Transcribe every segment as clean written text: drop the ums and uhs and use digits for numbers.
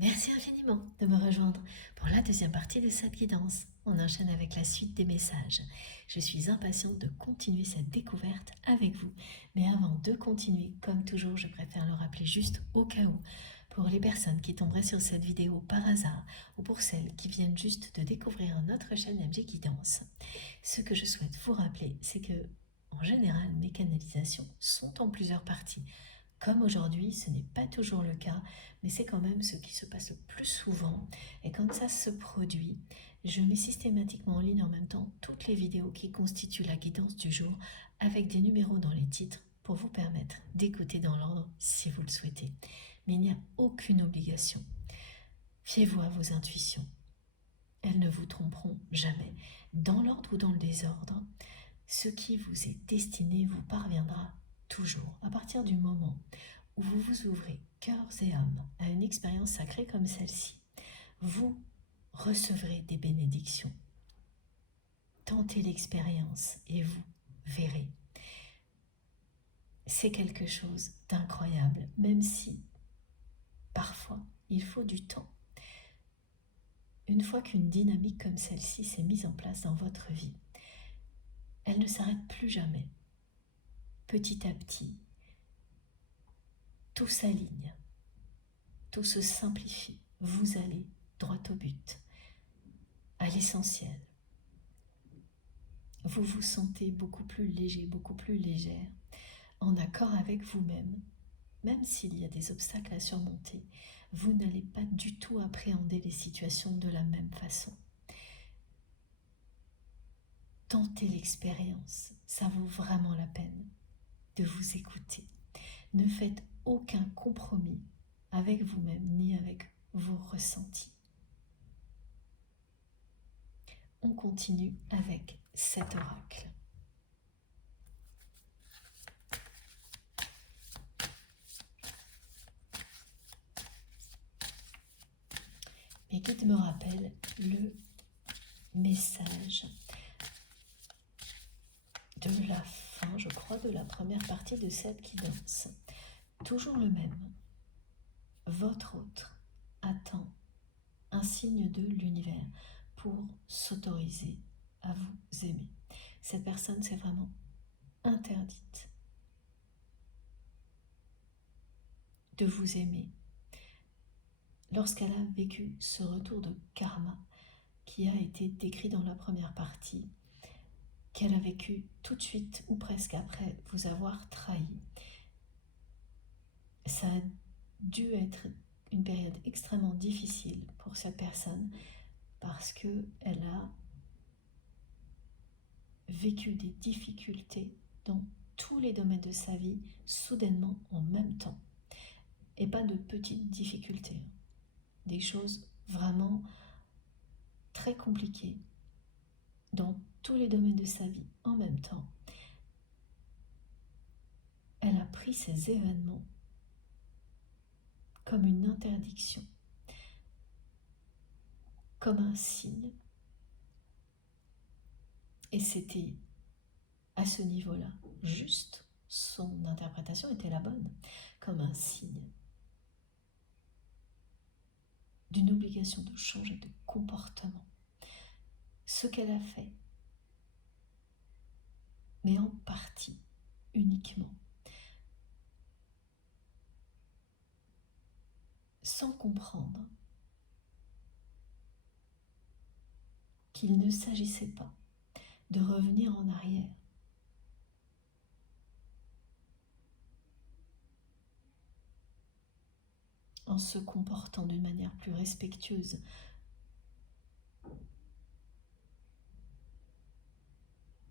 Merci infiniment de me rejoindre pour la deuxième partie de cette guidance. On enchaîne avec la suite des messages. Je suis impatiente de continuer cette découverte avec vous. Mais avant de continuer, comme toujours, je préfère le rappeler juste au cas où, pour les personnes qui tomberaient sur cette vidéo par hasard ou pour celles qui viennent juste de découvrir notre chaîne MG Guidance. Ce que je souhaite vous rappeler, c'est que, en général, mes canalisations sont en plusieurs parties. Comme aujourd'hui, ce n'est pas toujours le cas, mais c'est quand même ce qui se passe le plus souvent. Et quand ça se produit, je mets systématiquement en ligne en même temps toutes les vidéos qui constituent la guidance du jour avec des numéros dans les titres pour vous permettre d'écouter dans l'ordre si vous le souhaitez. Mais il n'y a aucune obligation. Fiez-vous à vos intuitions. Elles ne vous tromperont jamais. Dans l'ordre ou dans le désordre, ce qui vous est destiné vous parviendra toujours à partir du moment où vous vous ouvrez cœurs et âme à une expérience sacrée comme celle-ci. Vous recevrez des bénédictions. Tentez l'expérience et vous verrez. C'est quelque chose d'incroyable, même si parfois il faut du temps. Une fois qu'une dynamique comme celle-ci s'est mise en place dans votre vie, elle ne s'arrête plus jamais. Petit à petit, tout s'aligne, tout se simplifie. Vous allez droit au but, à l'essentiel. Vous vous sentez beaucoup plus léger, beaucoup plus légère, en accord avec vous-même. Même s'il y a des obstacles à surmonter, vous n'allez pas du tout appréhender les situations de la même façon. Tentez l'expérience, ça vaut vraiment la peine de vous écouter. Ne faites aucun compromis avec vous-même ni avec vos ressentis. On continue avec cet oracle. Mes guides me rappellent le message de la fin, je crois, de la première partie de cette guidance. Toujours le même. Votre autre attend un signe de l'univers pour s'autoriser à vous aimer. Cette personne s'est vraiment interdite de vous aimer lorsqu'elle a vécu ce retour de karma qui a été décrit dans la première partie, qu'elle a vécu tout de suite ou presque après vous avoir trahi. Ça a dû être une période extrêmement difficile pour cette personne parce qu'elle a vécu des difficultés dans tous les domaines de sa vie soudainement en même temps. Et pas de petites difficultés, des choses vraiment très compliquées dans tous les domaines de sa vie en même temps. Elle a pris ces événements comme une interdiction, comme un signe. Et c'était à ce niveau-là juste, son interprétation était la bonne, comme un signe d'une obligation de changer de comportement. Ce qu'elle a fait, mais en partie, uniquement, sans comprendre qu'il ne s'agissait pas de revenir en arrière, en se comportant d'une manière plus respectueuse,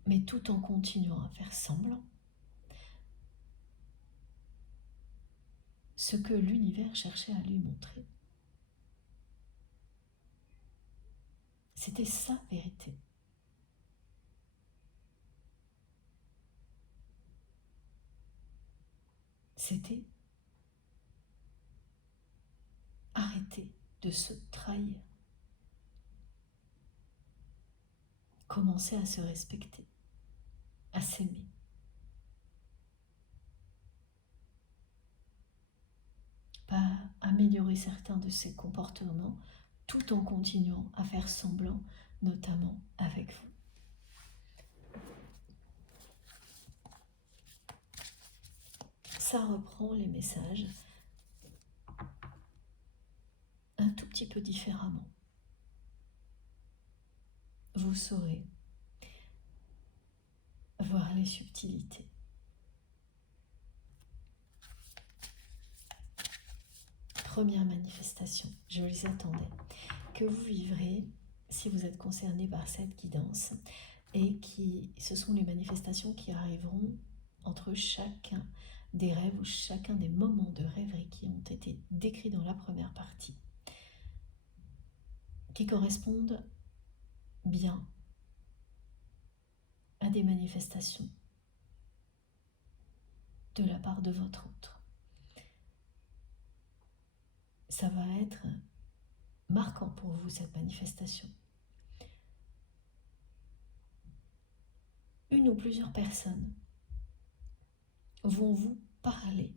mais tout en continuant à faire semblant. Ce que l'univers cherchait à lui montrer, c'était sa vérité. C'était arrêter de se trahir, commencer à se respecter, à s'aimer. pas améliorer certains de ses comportements tout en continuant à faire semblant, notamment avec vous. Ça reprend les messages un tout petit peu différemment. Vous saurez voir les subtilités. Première manifestation, je les attendais, que vous vivrez si vous êtes concerné par cette guidance, et ce sont les manifestations qui arriveront entre chacun des rêves ou chacun des moments de rêverie qui ont été décrits dans la première partie, qui correspondent bien à des manifestations de la part de votre autre. Ça va être marquant pour vous, cette manifestation. Une ou plusieurs personnes vont vous parler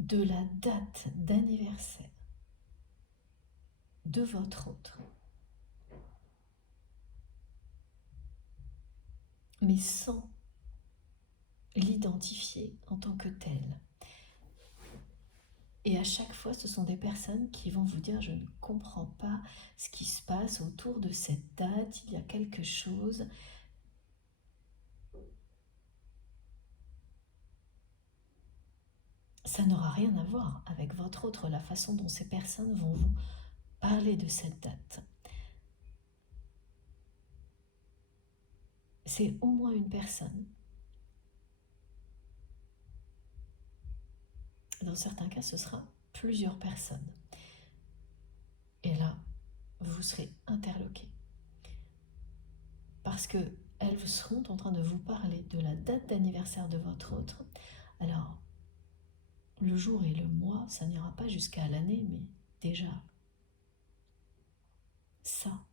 de la date d'anniversaire de votre autre, mais sans l'identifier en tant que tel. Et à chaque fois, ce sont des personnes qui vont vous dire « Je ne comprends pas ce qui se passe autour de cette date, il y a quelque chose ». Ça n'aura rien à voir avec votre autre, la façon dont ces personnes vont vous parler de cette date. C'est au moins une personne. Dans certains cas, ce sera plusieurs personnes. Et là, vous serez interloqué. Parce qu'elles seront en train de vous parler de la date d'anniversaire de votre autre. Alors, le jour et le mois, ça n'ira pas jusqu'à l'année, mais déjà, ça,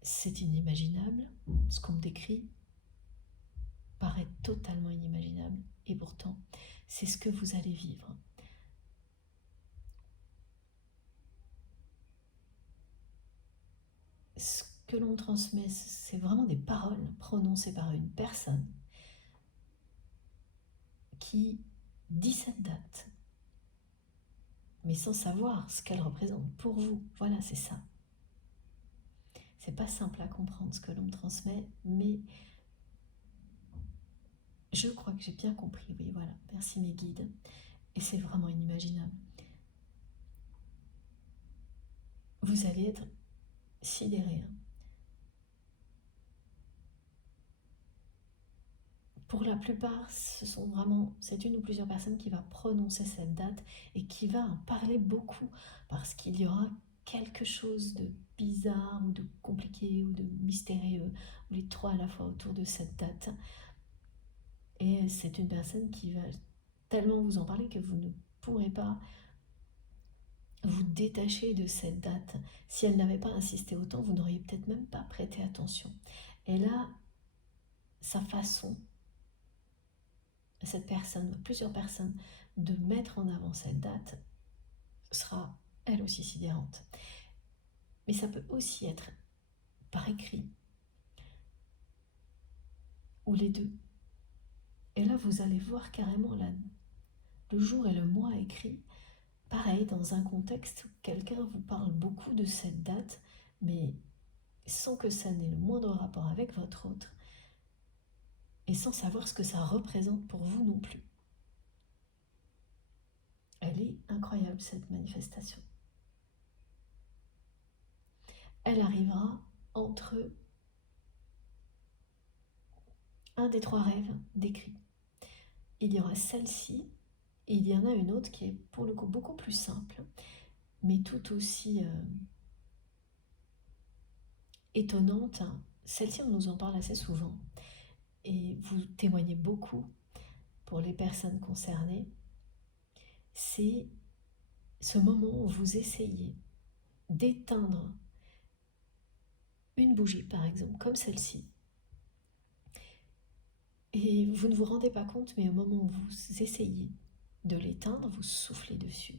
c'est inimaginable. Ce qu'on me décrit paraît totalement inimaginable. Et pourtant, c'est ce que vous allez vivre. Ce que l'on transmet, c'est vraiment des paroles prononcées par une personne qui dit cette date, mais sans savoir ce qu'elle représente pour vous. Voilà, c'est ça. C'est pas simple à comprendre ce que l'on me transmet, mais je crois que j'ai bien compris. Oui, voilà, merci mes guides. Et c'est vraiment inimaginable. Vous allez être sidérés. Pour la plupart, c'est une ou plusieurs personnes qui va prononcer cette date et qui va en parler beaucoup, parce qu'il y aura quelque chose de bizarre ou de compliqué ou de mystérieux, ou les trois à la fois autour de cette date. Et c'est une personne qui va tellement vous en parler que vous ne pourrez pas vous détacher de cette date. Si elle n'avait pas insisté autant, vous n'auriez peut-être même pas prêté attention. Et là, sa façon, cette personne, plusieurs personnes, de mettre en avant cette date sera elle aussi sidérante. Mais ça peut aussi être par écrit, ou les deux. Et là, vous allez voir carrément le jour et le mois écrit, pareil, dans un contexte où quelqu'un vous parle beaucoup de cette date, mais sans que ça n'ait le moindre rapport avec votre autre, et sans savoir ce que ça représente pour vous non plus. Elle est incroyable, cette manifestation. Elle arrivera entre un des trois rêves décrits. Il y aura celle-ci, et il y en a une autre qui est pour le coup beaucoup plus simple, mais tout aussi étonnante. Celle-ci, on nous en parle assez souvent, et vous témoignez beaucoup pour les personnes concernées. C'est ce moment où vous essayez d'éteindre une bougie, par exemple, comme celle-ci. Et vous ne vous rendez pas compte, mais au moment où vous essayez, de l'éteindre, vous soufflez dessus.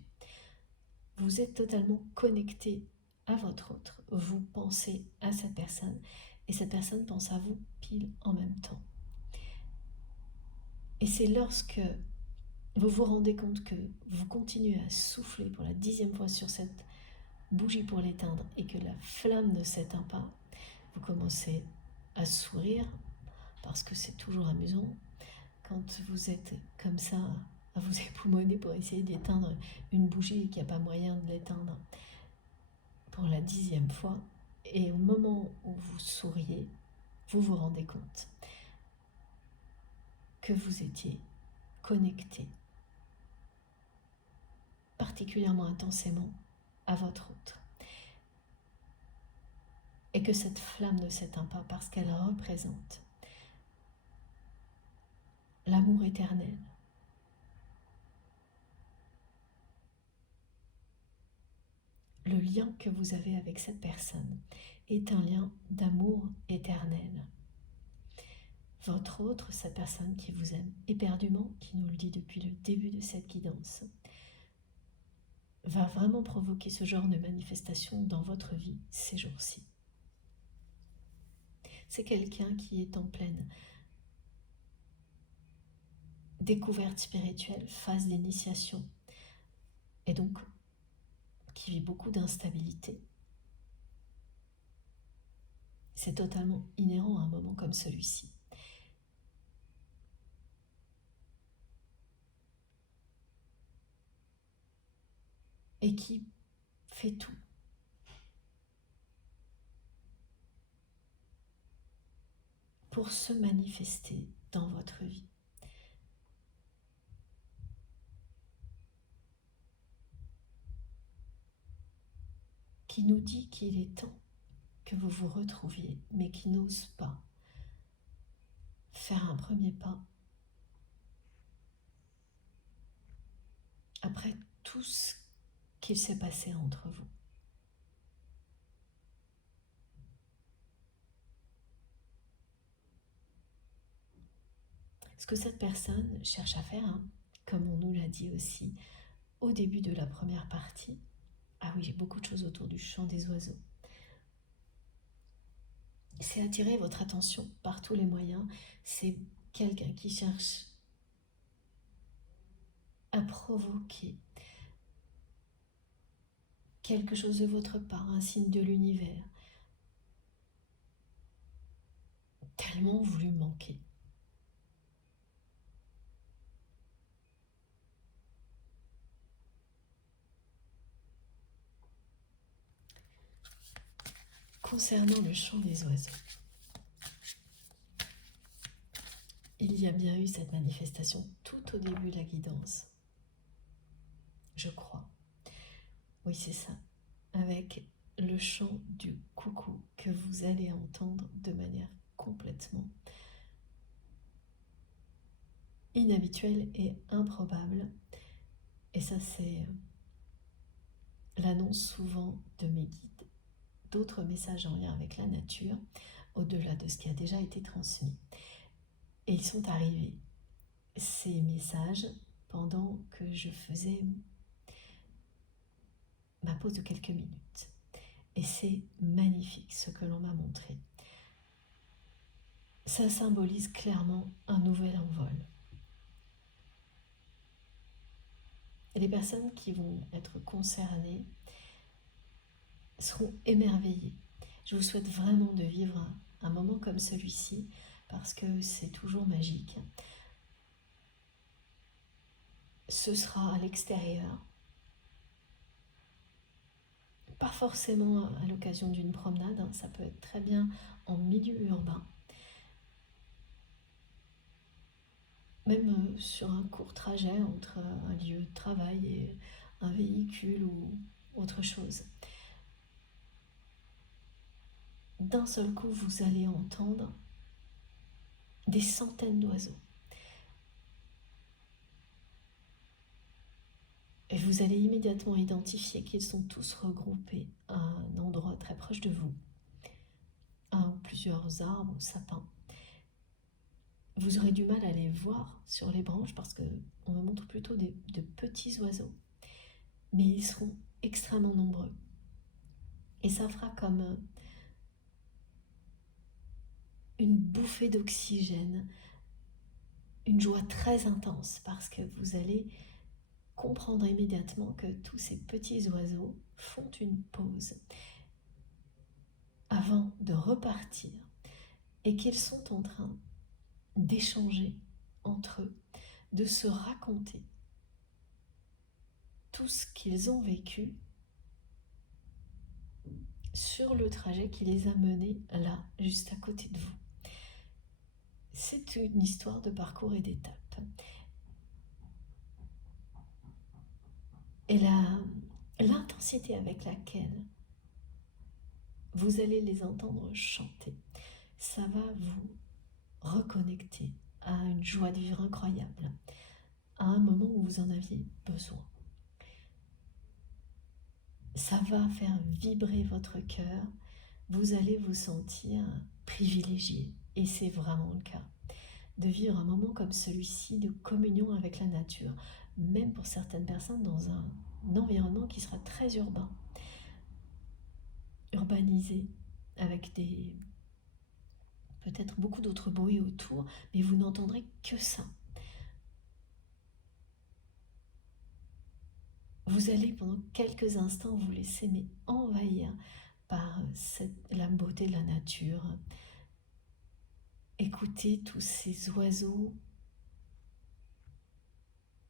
Vous êtes totalement connecté à votre autre. Vous pensez à cette personne et cette personne pense à vous pile en même temps. Et c'est lorsque vous vous rendez compte que vous continuez à souffler pour la 10e fois sur cette bougie pour l'éteindre et que la flamme ne s'éteint pas, vous commencez à sourire parce que c'est toujours amusant quand vous êtes comme ça à vous époumoner pour essayer d'éteindre une bougie et qu'il n'y a pas moyen de l'éteindre pour la 10e fois. Et au moment où vous souriez, vous vous rendez compte que vous étiez connecté particulièrement intensément à votre autre. Et que cette flamme ne s'éteint pas parce qu'elle représente l'amour éternel. Le lien que vous avez avec cette personne est un lien d'amour éternel. Votre autre, cette personne qui vous aime éperdument, qui nous le dit depuis le début de cette guidance, va vraiment provoquer ce genre de manifestation dans votre vie ces jours-ci. C'est quelqu'un qui est en pleine découverte spirituelle, phase d'initiation, et donc qui vit beaucoup d'instabilité. C'est totalement inhérent à un moment comme celui-ci. Et qui fait tout pour se manifester dans votre vie. Qui nous dit qu'il est temps que vous vous retrouviez, mais qui n'ose pas faire un premier pas après tout ce qu'il s'est passé entre vous. Ce que cette personne cherche à faire, comme on nous l'a dit aussi au début de la première partie, ah oui, j'ai beaucoup de choses autour du chant des oiseaux, c'est attirer votre attention par tous les moyens. C'est quelqu'un qui cherche à provoquer quelque chose de votre part, un signe de l'univers, tellement vous lui manquez. Concernant le chant des oiseaux, il y a bien eu cette manifestation tout au début de la guidance, je crois. Oui, c'est ça, avec le chant du coucou que vous allez entendre de manière complètement inhabituelle et improbable. Et ça, c'est l'annonce souvent de mes guides, d'autres messages en lien avec la nature, au-delà de ce qui a déjà été transmis. Et ils sont arrivés, ces messages, pendant que je faisais ma pause de quelques minutes. Et c'est magnifique ce que l'on m'a montré. Ça symbolise clairement un nouvel envol. Et les personnes qui vont être concernées seront émerveillées. Je vous souhaite vraiment de vivre un moment comme celui-ci parce que c'est toujours magique. Ce sera à l'extérieur, pas forcément à l'occasion d'une promenade, ça peut être très bien en milieu urbain, même sur un court trajet entre un lieu de travail et un véhicule ou autre chose. D'un seul coup, vous allez entendre des centaines d'oiseaux. Et vous allez immédiatement identifier qu'ils sont tous regroupés à un endroit très proche de vous, un ou plusieurs arbres ou sapins. vous aurez du mal à les voir sur les branches parce qu'on me montre plutôt de petits oiseaux. Mais ils seront extrêmement nombreux. Et ça fera comme une bouffée d'oxygène, une joie très intense parce que vous allez comprendre immédiatement que tous ces petits oiseaux font une pause avant de repartir et qu'ils sont en train d'échanger entre eux, de se raconter tout ce qu'ils ont vécu sur le trajet qui les a menés là, juste à côté de vous. C'est une histoire de parcours et d'étapes. Et l'intensité avec laquelle vous allez les entendre chanter, ça va vous reconnecter à une joie de vivre incroyable, à un moment où vous en aviez besoin. Ça va faire vibrer votre cœur, vous allez vous sentir privilégié, et c'est vraiment le cas, de vivre un moment comme celui-ci de communion avec la nature, même pour certaines personnes dans un environnement qui sera très urbain, urbanisé, avec peut-être beaucoup d'autres bruits autour, mais vous n'entendrez que ça. Vous allez pendant quelques instants vous laisser envahir par la beauté de la nature. Écoutez tous ces oiseaux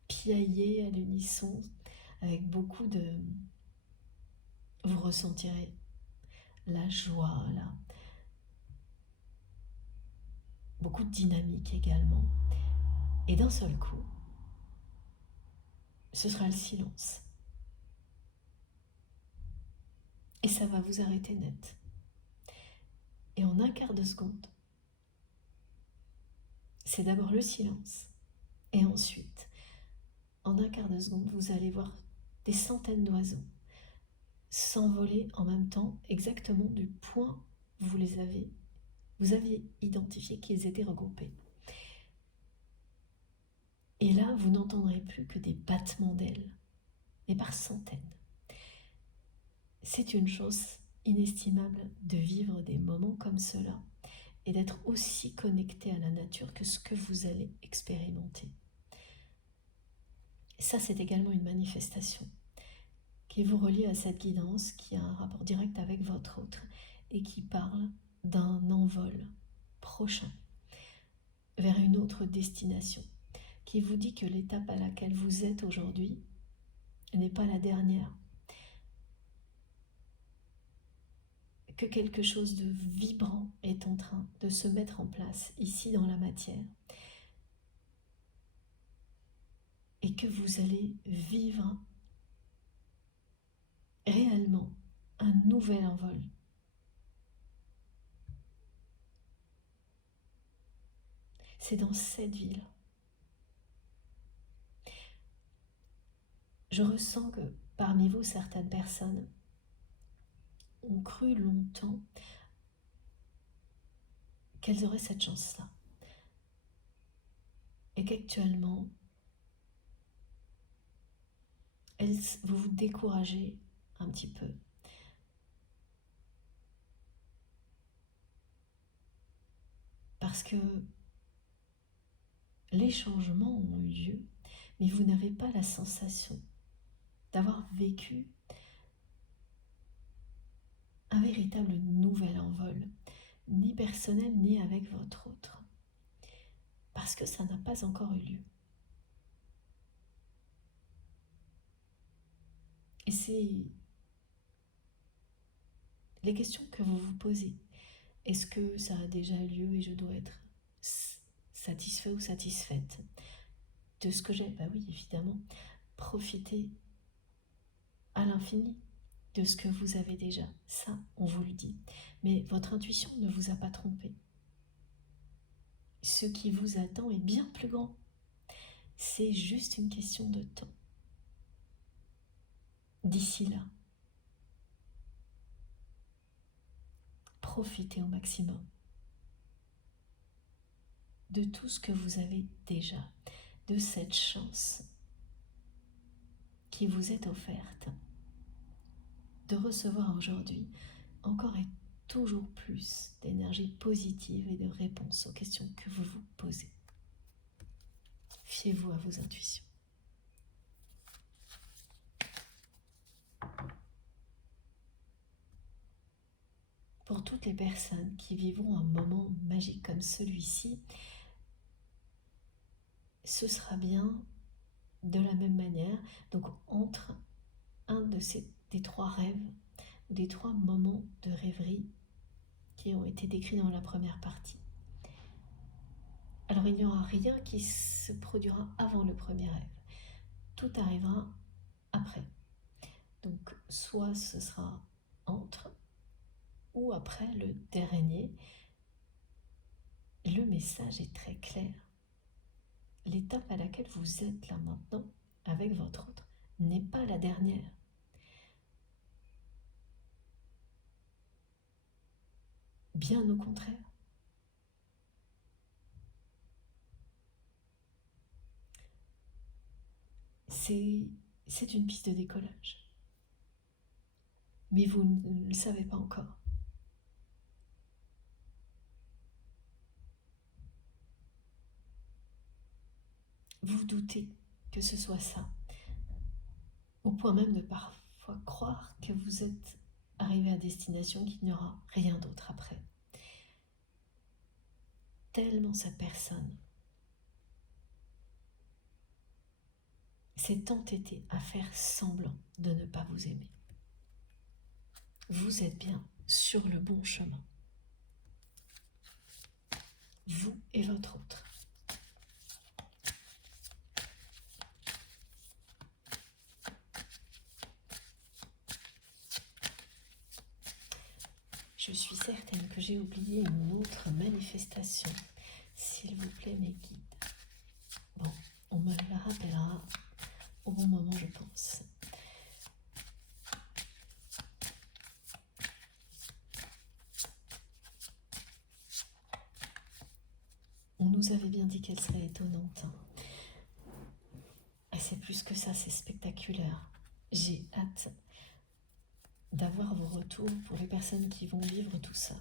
piailler à l'unisson avec beaucoup de... Vous ressentirez la joie, beaucoup de dynamique également. Et d'un seul coup, ce sera le silence. Et ça va vous arrêter net. Et en un quart de seconde, c'est d'abord le silence. Et ensuite, en un quart de seconde, vous allez voir des centaines d'oiseaux s'envoler en même temps, exactement du point où vous aviez identifié qu'ils étaient regroupés. Et là, vous n'entendrez plus que des battements d'ailes, mais par centaines. C'est une chose inestimable de vivre des moments comme cela et d'être aussi connecté à la nature que ce que vous allez expérimenter. Et ça, c'est également une manifestation qui vous relie à cette guidance qui a un rapport direct avec votre autre et qui parle d'un envol prochain vers une autre destination, qui vous dit que l'étape à laquelle vous êtes aujourd'hui n'est pas la dernière, que quelque chose de vibrant est en train de se mettre en place ici dans la matière et que vous allez vivre réellement un nouvel envol. C'est dans cette ville. Je ressens que parmi vous, certaines personnes ont cru longtemps qu'elles auraient cette chance-là. Et qu'actuellement, vous vous découragez un petit peu. Parce que les changements ont eu lieu, mais vous n'avez pas la sensation d'avoir vécu un véritable nouvel envol, ni personnel, ni avec votre autre. Parce que ça n'a pas encore eu lieu. Et c'est les questions que vous vous posez. Est-ce que ça a déjà eu lieu et je dois être satisfait ou satisfaite de ce que j'ai? Bah oui, évidemment. Profitez à l'infini de ce que vous avez déjà. Ça, on vous le dit. Mais votre intuition ne vous a pas trompé. Ce qui vous attend est bien plus grand. C'est juste une question de temps. D'ici là, profitez au maximum de tout ce que vous avez déjà, de cette chance qui vous est offerte de recevoir aujourd'hui encore et toujours plus d'énergie positive et de réponses aux questions que vous vous posez. Fiez-vous à vos intuitions. Pour toutes les personnes qui vivront un moment magique comme celui-ci, ce sera bien de la même manière, donc entre un des trois rêves, des trois moments de rêverie qui ont été décrits dans la première partie. Alors il n'y aura rien qui se produira avant le premier rêve. Tout arrivera après. Donc soit ce sera entre ou après le dernier. Le message est très clair. L'étape à laquelle vous êtes là maintenant, avec votre autre, n'est pas la dernière. Bien au contraire. C'est une piste de décollage. Mais vous ne le savez pas encore. Vous doutez que ce soit ça, au point même de parfois croire que vous êtes arrivé à destination, qu'il n'y aura rien d'autre après. Tellement cette personne s'est entêtée à faire semblant de ne pas vous aimer. Vous êtes bien sur le bon chemin. Vous et votre autre. Je suis certaine que j'ai oublié une autre manifestation. S'il vous plaît, mes guides. Bon, on me la rappellera au bon moment, je pense. On nous avait bien dit qu'elle serait étonnante. Et c'est plus que ça, c'est spectaculaire. J'ai hâte d'avoir vos retours pour les personnes qui vont vivre tout ça.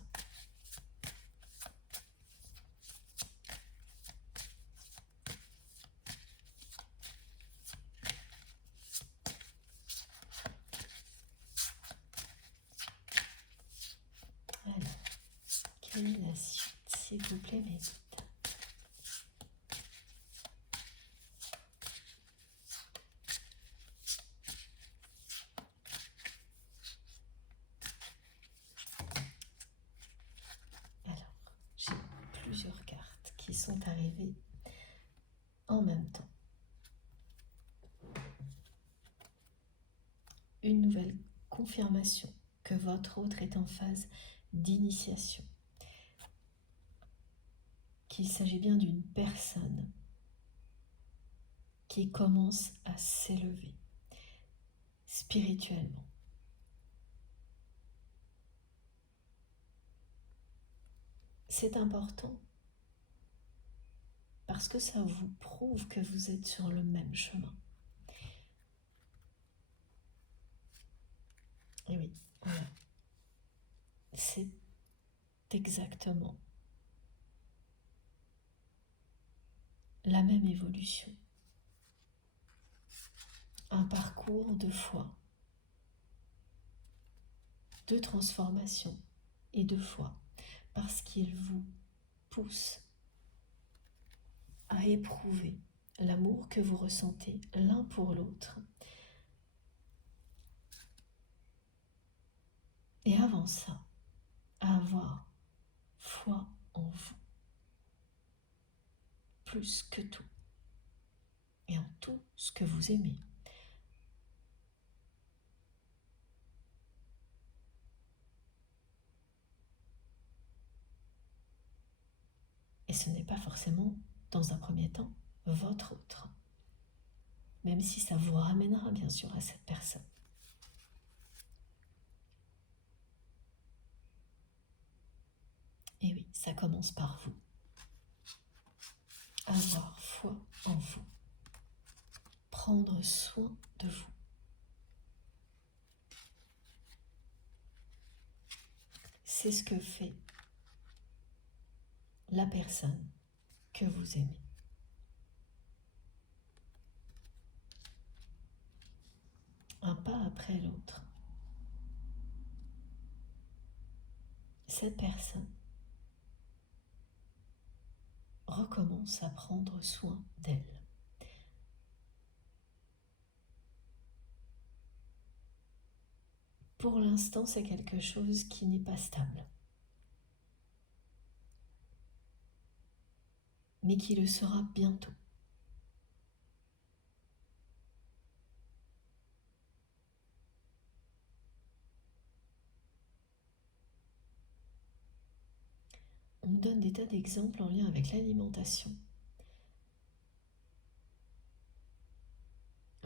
Alors, quelle est la suite, s'il vous plaît, mes guides? Alors, j'ai plusieurs cartes qui sont arrivées en même temps. Une nouvelle confirmation que votre autre est en phase d'initiation. Qu'il s'agit bien d'une personne qui commence à s'élever spirituellement. C'est important parce que ça vous prouve que vous êtes sur le même chemin. Et oui, voilà. C'est exactement la même évolution. Un parcours de foi, de transformation et de foi, parce qu'il vous pousse à éprouver l'amour que vous ressentez l'un pour l'autre. Et avant ça, à avoir foi en vous, plus que tout, et en tout ce que vous aimez. Et ce n'est pas forcément, dans un premier temps, votre autre, même si ça vous ramènera bien sûr à cette personne. Et oui, ça commence par vous. avoir foi en vous, prendre soin de vous. C'est ce que fait la personne que vous aimez. Un pas après l'autre. Cette personne recommence à prendre soin d'elle. Pour l'instant, c'est quelque chose qui n'est pas stable, mais qui le sera bientôt. On me donne des tas d'exemples en lien avec l'alimentation.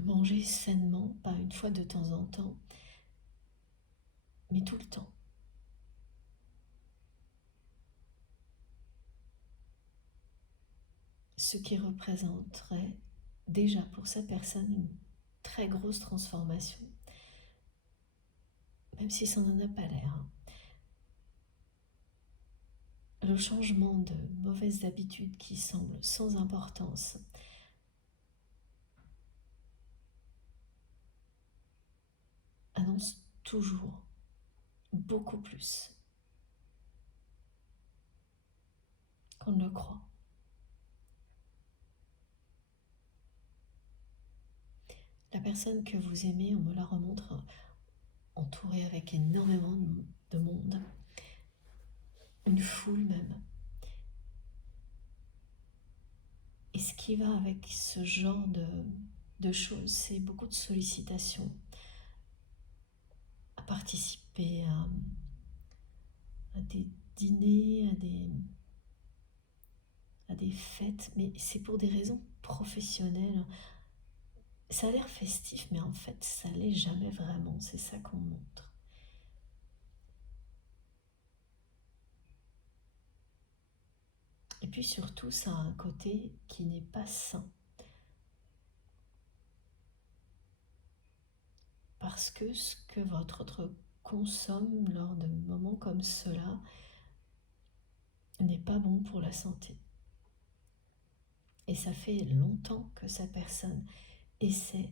Manger sainement, pas une fois de temps en temps, mais tout le temps. Ce qui représenterait déjà pour cette personne une très grosse transformation, même si ça n'en a pas l'air. Le changement de mauvaises habitudes qui semblent sans importance annonce toujours beaucoup plus qu'on ne le croit. La personne que vous aimez, on me la remontre entourée avec énormément de monde, une foule même. Et ce qui va avec ce genre de choses, c'est beaucoup de sollicitations à participer à des dîners, à des fêtes, mais c'est pour des raisons professionnelles. Ça a l'air festif, mais en fait, ça l'est jamais vraiment. C'est ça qu'on montre. Et puis surtout, ça a un côté qui n'est pas sain. Parce que ce que votre autre consomme lors de moments comme cela n'est pas bon pour la santé. Et ça fait longtemps que cette personne essaie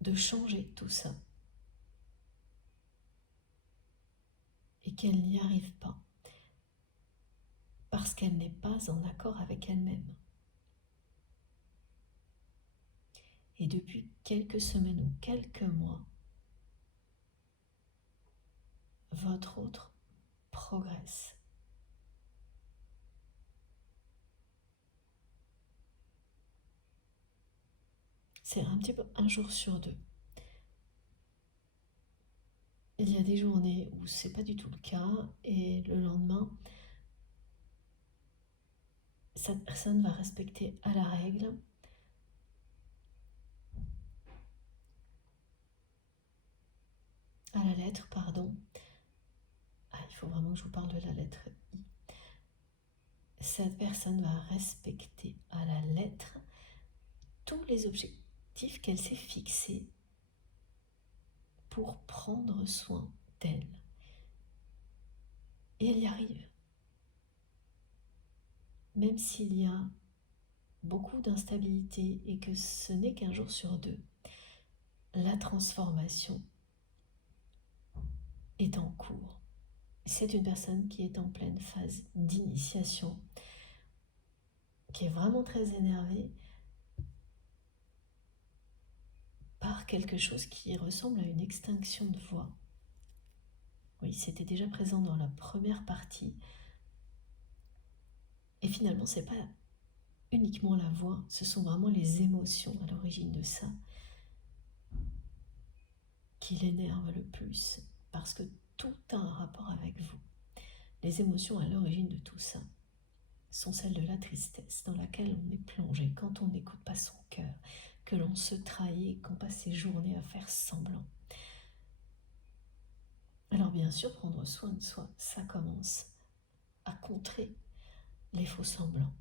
de changer tout ça. Et qu'elle n'y arrive pas. Parce qu'elle n'est pas en accord avec elle-même. Et depuis quelques semaines ou quelques mois, votre autre progresse. C'est un petit peu un jour sur deux. Il y a des journées où c'est pas du tout le cas et le lendemain, cette personne va respecter à la règle à la lettre, pardon. Il faut vraiment que je vous parle de la lettre I. Cette personne va respecter à la lettre tous les objectifs qu'elle s'est fixés pour prendre soin d'elle. Et elle y arrive. Même s'il y a beaucoup d'instabilité et que ce n'est qu'un jour sur deux, la transformation est en cours. C'est une personne qui est en pleine phase d'initiation, qui est vraiment très énervée par quelque chose qui ressemble à une extinction de voix. Oui, c'était déjà présent dans la première partie. Et finalement, c'est pas uniquement la voix, ce sont vraiment les émotions à l'origine de ça qui l'énerve le plus, parce que tout a un rapport avec vous. Les émotions à l'origine de tout ça sont celles de la tristesse dans laquelle on est plongé quand on n'écoute pas son cœur, que l'on se trahit et qu'on passe ses journées à faire semblant. Alors bien sûr, prendre soin de soi, ça commence à contrer les faux semblants,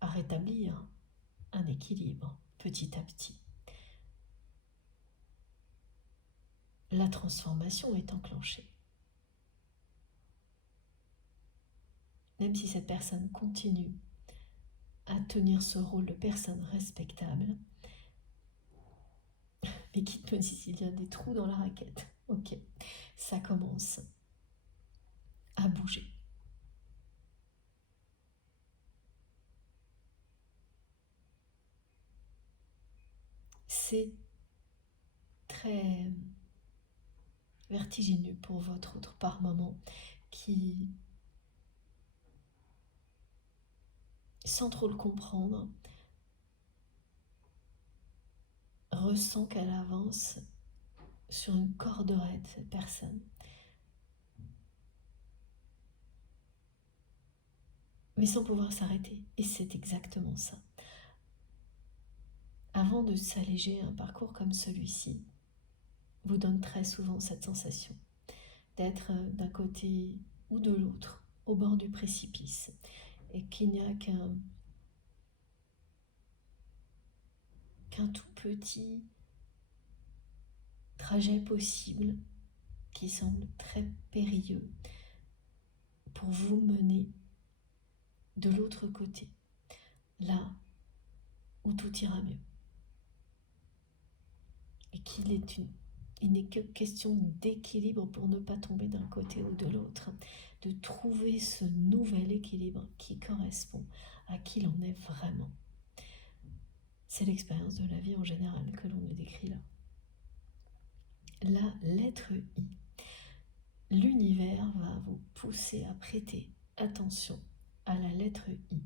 à rétablir un équilibre petit à petit. La transformation est enclenchée. Même si cette personne continue à tenir ce rôle de personne respectable, mais qui me dit s'il y a des trous dans la raquette. Ok, ça commence à bouger. C'est très vertigineux pour votre autre par moment qui, sans trop le comprendre, ressent qu'elle avance sur une corde raide, cette personne. Mais sans pouvoir s'arrêter. Et c'est exactement ça. Avant de s'alléger, un parcours comme celui-ci vous donne très souvent cette sensation d'être d'un côté ou de l'autre, au bord du précipice, et qu'il n'y a qu'un tout petit trajet possible qui semble très périlleux pour vous mener de l'autre côté, là où tout ira mieux. Et il n'est que question d'équilibre pour ne pas tomber d'un côté ou de l'autre, de trouver ce nouvel équilibre qui correspond à qui l'on est vraiment. C'est l'expérience de la vie en général que l'on nous décrit là. La lettre I. L'univers va vous pousser à prêter attention à la lettre I.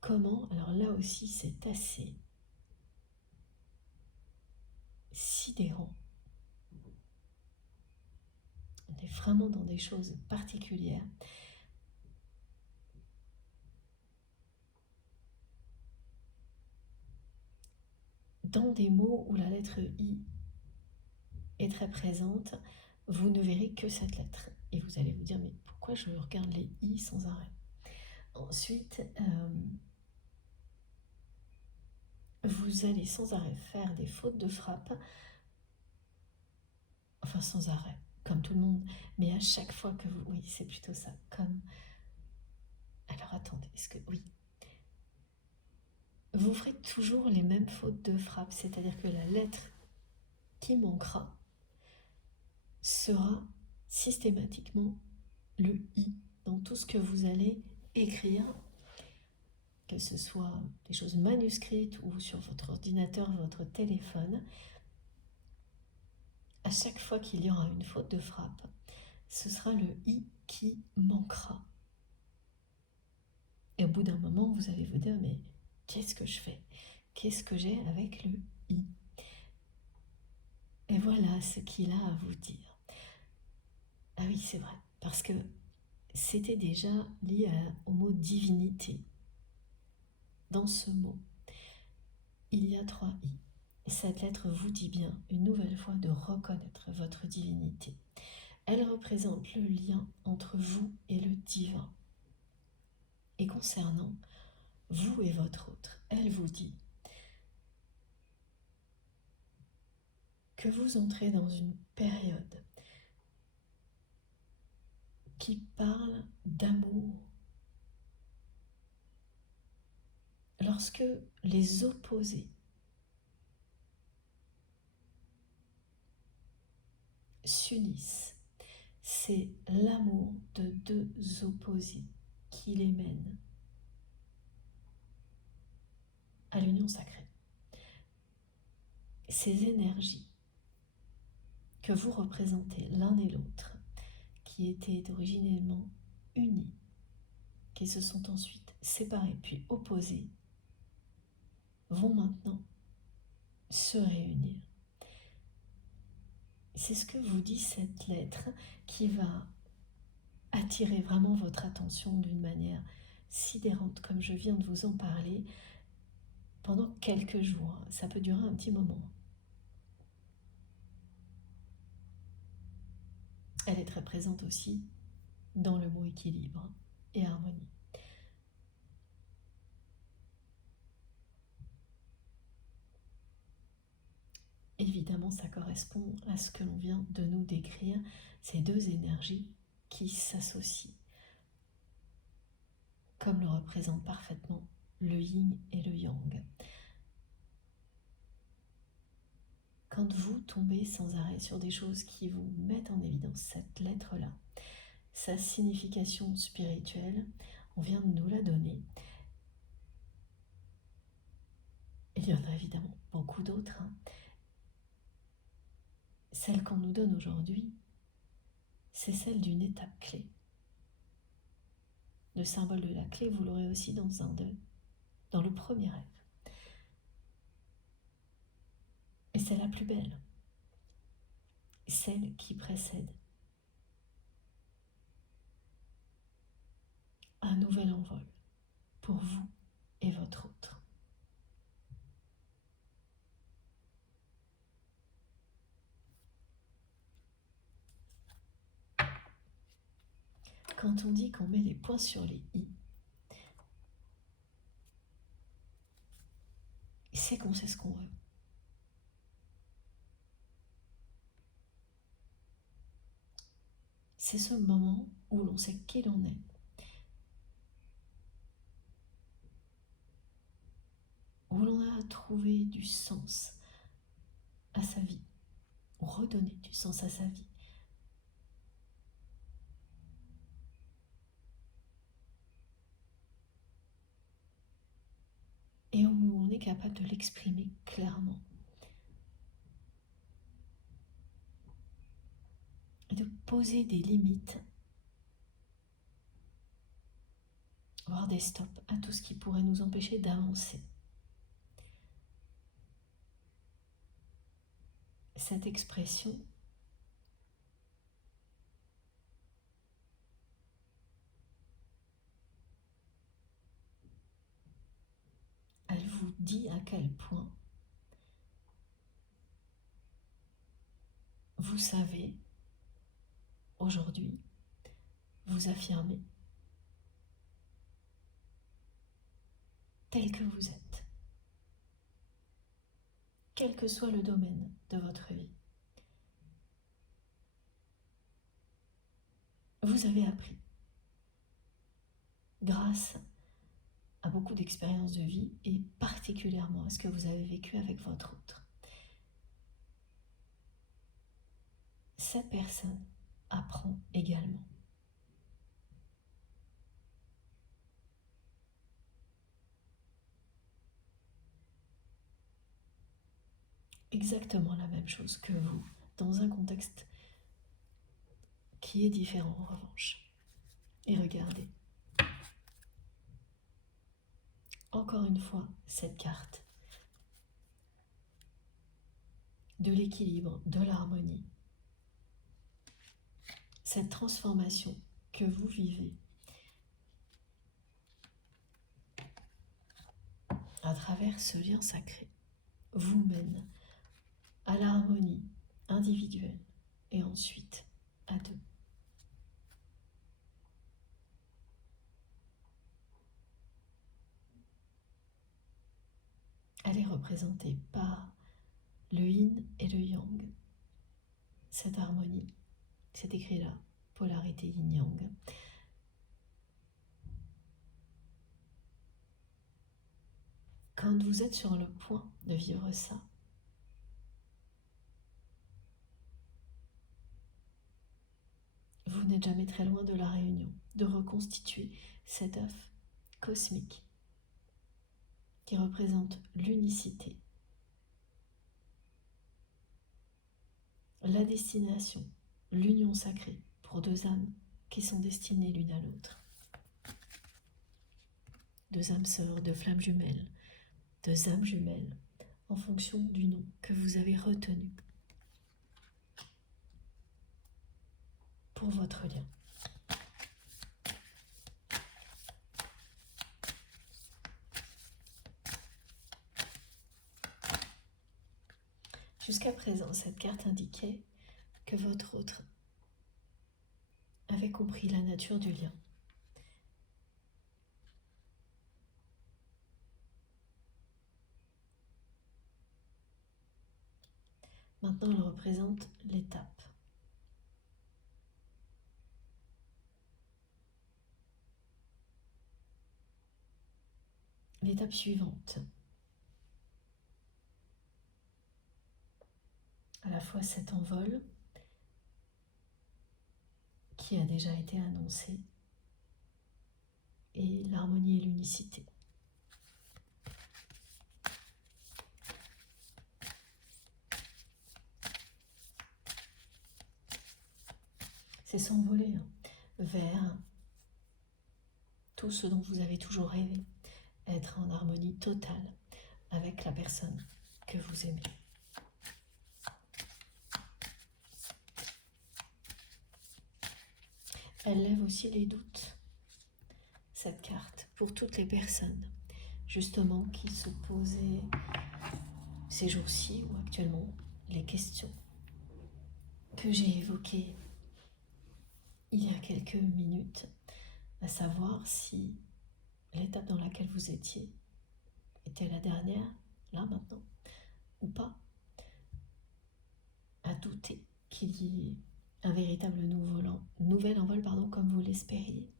Comment? Alors là aussi, c'est assez sidérant. On est vraiment dans des choses particulières. Dans des mots où la lettre I est très présente, vous ne verrez que cette lettre. Et vous allez vous dire, mais pourquoi je regarde les I sans arrêt? Ensuite, vous allez sans arrêt faire des fautes de frappe, enfin sans arrêt, comme tout le monde, mais à chaque fois que vous... Oui, c'est plutôt ça, comme... Alors attendez, est-ce que... Oui. Vous ferez toujours les mêmes fautes de frappe, c'est-à-dire que la lettre qui manquera sera systématiquement le I dans tout ce que vous allez écrire, que ce soit des choses manuscrites ou sur votre ordinateur, votre téléphone. À chaque fois qu'il y aura une faute de frappe, ce sera le I qui manquera. Et au bout d'un moment, vous allez vous dire, mais qu'est-ce que je fais? Qu'est-ce que j'ai avec le I? Et voilà ce qu'il a à vous dire. Ah oui, c'est vrai, parce que c'était déjà lié au mot divinité. Dans ce mot, il y a 3 I. Et cette lettre vous dit bien, une nouvelle fois, de reconnaître votre divinité. Elle représente le lien entre vous et le divin. Et concernant vous et votre autre, elle vous dit que vous entrez dans une période qui parle d'amour. Lorsque les opposés s'unissent, c'est l'amour de deux opposés qui les mène à l'union sacrée. Ces énergies que vous représentez l'un et l'autre, qui étaient originellement unis, qui se sont ensuite séparés puis opposés, vont maintenant se réunir. C'est ce que vous dit cette lettre qui va attirer vraiment votre attention d'une manière sidérante, comme je viens de vous en parler, pendant quelques jours. Ça peut durer un petit moment. Elle est très présente aussi dans le mot équilibre et harmonie. Évidemment, ça correspond à ce que l'on vient de nous décrire, ces deux énergies qui s'associent, comme le représente parfaitement le yin et le yang. Quand vous tombez sans arrêt sur des choses qui vous mettent en évidence cette lettre-là, sa signification spirituelle, on vient de nous la donner. Il y en a évidemment beaucoup d'autres. Celle qu'on nous donne aujourd'hui, c'est celle d'une étape clé. Le symbole de la clé, vous l'aurez aussi dans le premier rêve. Et c'est la plus belle, celle qui précède un nouvel envol pour vous et votre autre. Quand on dit qu'on met les points sur les i, c'est qu'on sait ce qu'on veut. C'est ce moment où l'on sait qui l'on est, où l'on a trouvé du sens à sa vie, ou redonné du sens à sa vie. Et où on est capable de l'exprimer clairement. Et de poser des limites, voire des stops à tout ce qui pourrait nous empêcher d'avancer. Cette expression, elle vous dit à quel point vous savez aujourd'hui vous affirmer tel que vous êtes, quel que soit le domaine de votre vie. Vous avez appris, grâce à beaucoup d'expériences de vie et particulièrement à ce que vous avez vécu avec votre autre. Cette personne apprend également. Exactement la même chose que vous, dans un contexte qui est différent en revanche. Et regardez, encore une fois, cette carte de l'équilibre, de l'harmonie, cette transformation que vous vivez à travers ce lien sacré vous mène à l'harmonie individuelle et ensuite à deux. Elle est représentée par le yin et le yang. Cette harmonie, c'est écrit là, polarité yin-yang. Quand vous êtes sur le point de vivre ça, vous n'êtes jamais très loin de la réunion, de reconstituer cet œuf cosmique qui représente l'unicité, la destination, l'union sacrée pour deux âmes qui sont destinées l'une à l'autre. Deux âmes sœurs, deux flammes jumelles, deux âmes jumelles en fonction du nom que vous avez retenu pour votre lien. Jusqu'à présent, cette carte indiquait que votre autre avait compris la nature du lien. Maintenant, elle représente l'étape. L'étape suivante. À la fois cet envol qui a déjà été annoncé et l'harmonie et l'unicité. C'est s'envoler vers tout ce dont vous avez toujours rêvé, être en harmonie totale avec la personne que vous aimez. Elle lève aussi les doutes, cette carte, pour toutes les personnes, justement, qui se posaient ces jours-ci ou actuellement les questions que j'ai évoquées il y a quelques minutes, à savoir si l'étape dans laquelle vous étiez était la dernière, là maintenant, ou pas, à douter qu'il y ait un véritable nouvel envol, comme vous l'espériez,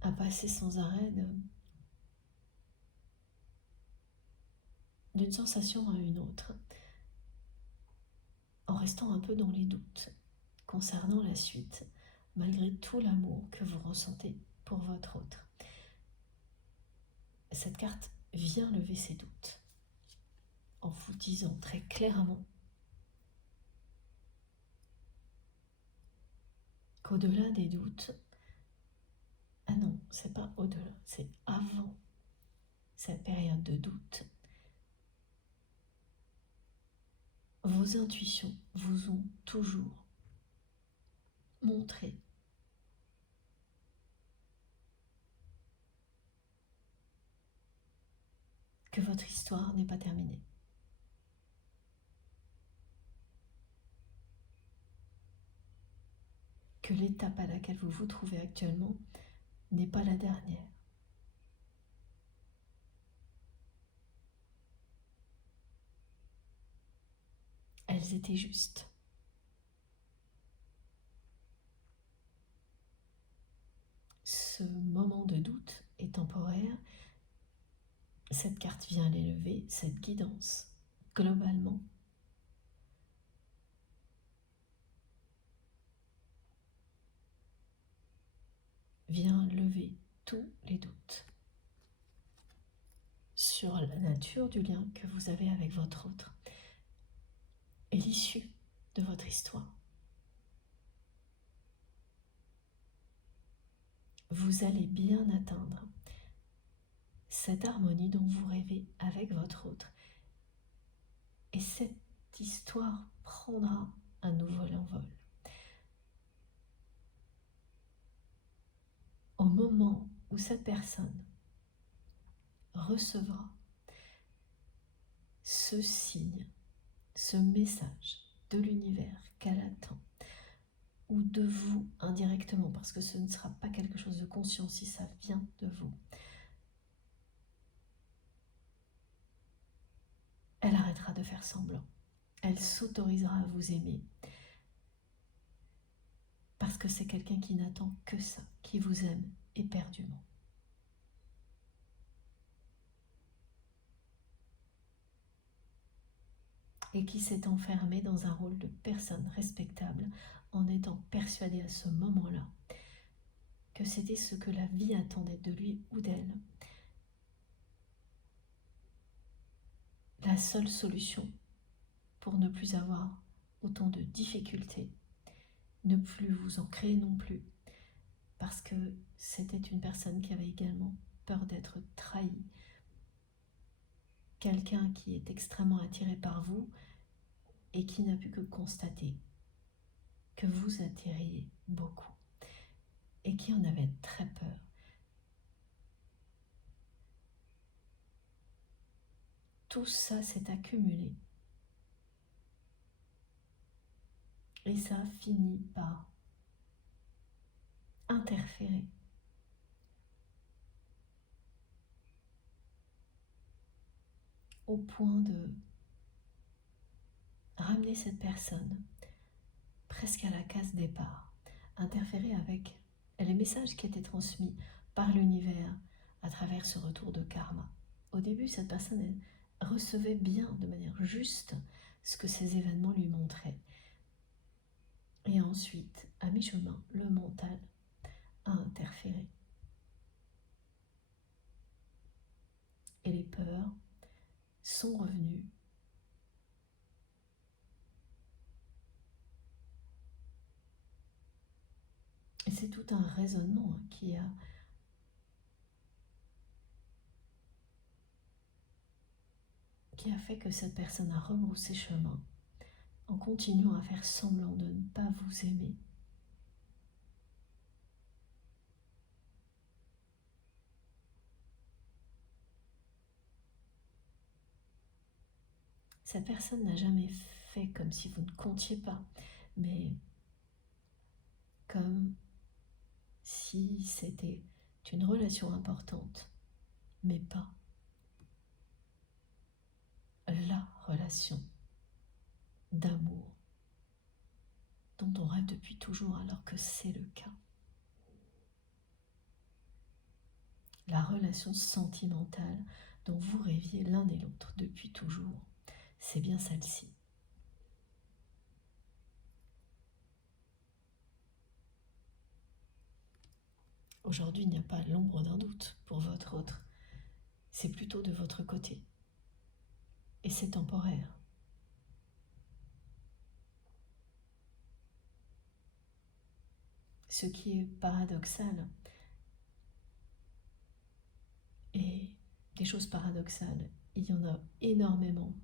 à passer sans arrêt d'une sensation à une autre, en restant un peu dans les doutes concernant la suite, malgré tout l'amour que vous ressentez pour votre autre. Cette carte vient lever ces doutes en vous disant très clairement qu'au-delà des doutes, ah non, c'est pas au-delà, c'est avant cette période de doute, vos intuitions vous ont toujours montré que votre histoire n'est pas terminée. Que l'étape à laquelle vous vous trouvez actuellement n'est pas la dernière. Elles étaient justes. Ce moment de doute est temporaire. Cette carte vient l'élever, cette guidance, globalement. Vient lever tous les doutes sur la nature du lien que vous avez avec votre autre et l'issue de votre histoire. Vous allez bien atteindre cette harmonie dont vous rêvez avec votre autre. Et cette histoire prendra un nouvel envol. Au moment où cette personne recevra ce signe, ce message de l'univers qu'elle attend, ou de vous indirectement, parce que ce ne sera pas quelque chose de conscient si ça vient de vous, elle arrêtera de faire semblant. Elle s'autorisera à vous aimer, parce que c'est quelqu'un qui n'attend que ça, qui vous aime éperdument. Et qui s'est enfermé dans un rôle de personne respectable en étant persuadé à ce moment-là que c'était ce que la vie attendait de lui ou d'elle. La seule solution pour ne plus avoir autant de difficultés, ne plus vous en créer non plus, parce que c'était une personne qui avait également peur d'être trahie, quelqu'un qui est extrêmement attiré par vous et qui n'a pu que constater que vous attiriez beaucoup et qui en avait très peur. Tout ça s'est accumulé Et ça finit par interférer au point de ramener cette personne presque à la case départ, interférer avec les messages qui étaient transmis par l'univers à travers ce retour de karma. Au début, cette personne recevait bien, de manière juste, ce que ces événements lui montraient. Et ensuite, à mi-chemin, le mental a interféré. Et les peurs sont revenues. Et c'est tout un raisonnement qui a fait que cette personne a rebroussé chemin en continuant à faire semblant de ne pas vous aimer. Cette personne n'a jamais fait comme si vous ne comptiez pas, mais comme si c'était une relation importante, mais pas la relation d'amour dont on rêve depuis toujours alors que c'est le cas. La relation sentimentale dont vous rêviez l'un et l'autre depuis toujours, c'est bien celle-ci. Aujourd'hui, il n'y a pas l'ombre d'un doute pour votre autre. C'est plutôt de votre côté. Et c'est temporaire. Ce qui est paradoxal, et des choses paradoxales, il y en a énormément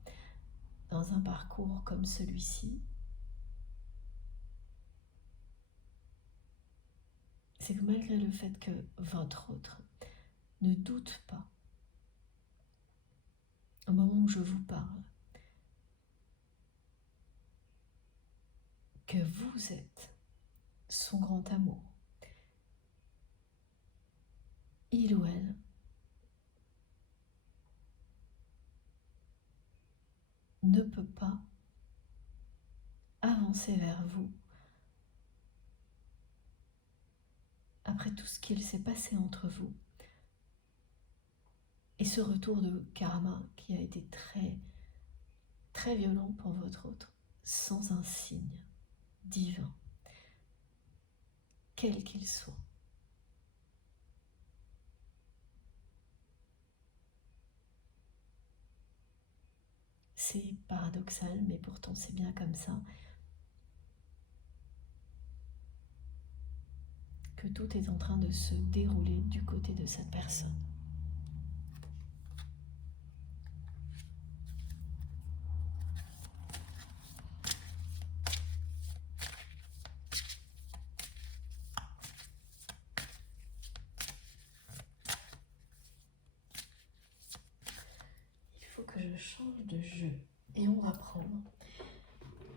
dans un parcours comme celui-ci, c'est que malgré le fait que votre autre ne doute pas, au moment où je vous parle, que vous êtes son grand amour, il ou elle ne peut pas avancer vers vous après tout ce qu'il s'est passé entre vous et ce retour de karma qui a été très, très violent pour votre autre, sans un signe divin, quel qu'il soit. C'est paradoxal, mais pourtant c'est bien comme ça, que tout est en train de se dérouler du côté de cette personne. Il faut que je change de jeu et on va prendre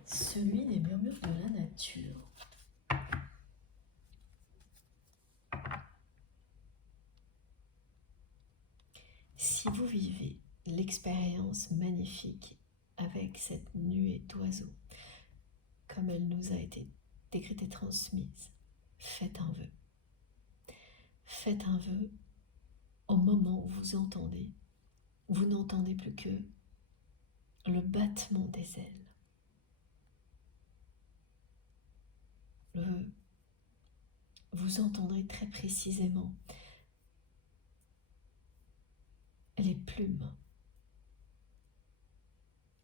celui des murmures de la nature. Si vous vivez l'expérience magnifique avec cette nuée d'oiseaux, comme elle nous a été décrite et transmise, faites un vœu. Faites un vœu au moment où vous n'entendez plus que le battement des ailes. Vous entendrez très précisément les plumes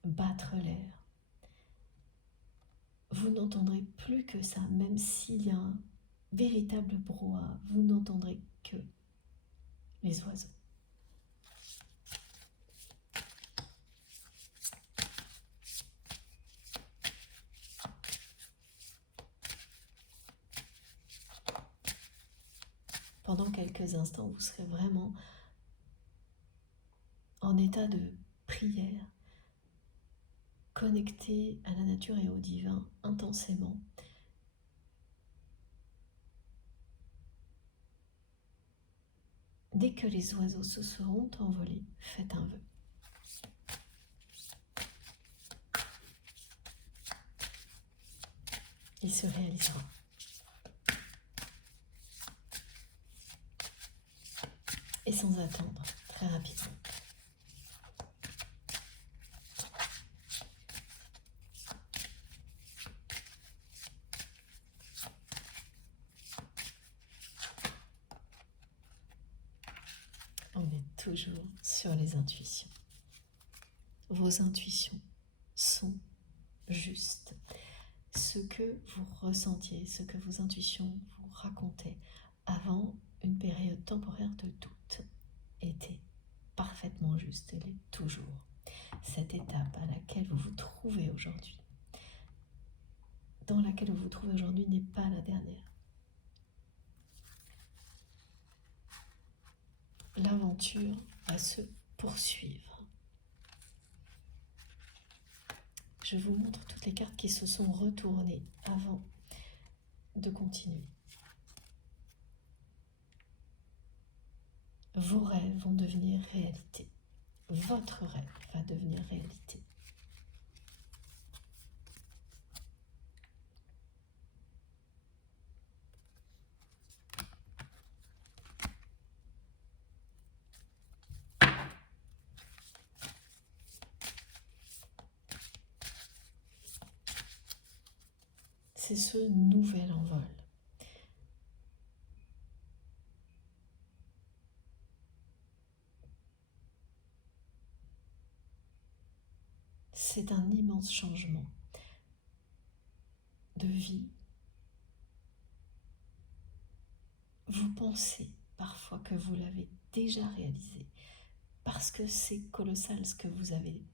battre l'air. Vous n'entendrez plus que ça, même s'il y a un véritable brouhaha, vous n'entendrez que les oiseaux. Pendant quelques instants, vous serez vraiment en état de prière, connecter à la nature et au divin intensément. Dès que les oiseaux se seront envolés, faites un vœu. Il se réalisera. Et sans attendre, très rapidement. On est toujours sur les intuitions. Vos intuitions sont justes. Ce que vous ressentiez, ce que vos intuitions vous racontaient avant une période temporaire de doute était parfaitement juste, elle est toujours. Cette étape à laquelle vous vous trouvez aujourd'hui, dans laquelle vous vous trouvez aujourd'hui, n'est pas la dernière. L'aventure va se poursuivre. Je vous montre toutes les cartes qui se sont retournées avant de continuer. Vos rêves vont devenir réalité. Votre rêve va devenir réalité. C'est ce nouvel envol. C'est un immense changement de vie. Vous pensez parfois que vous l'avez déjà réalisé parce que c'est colossal ce que vous avez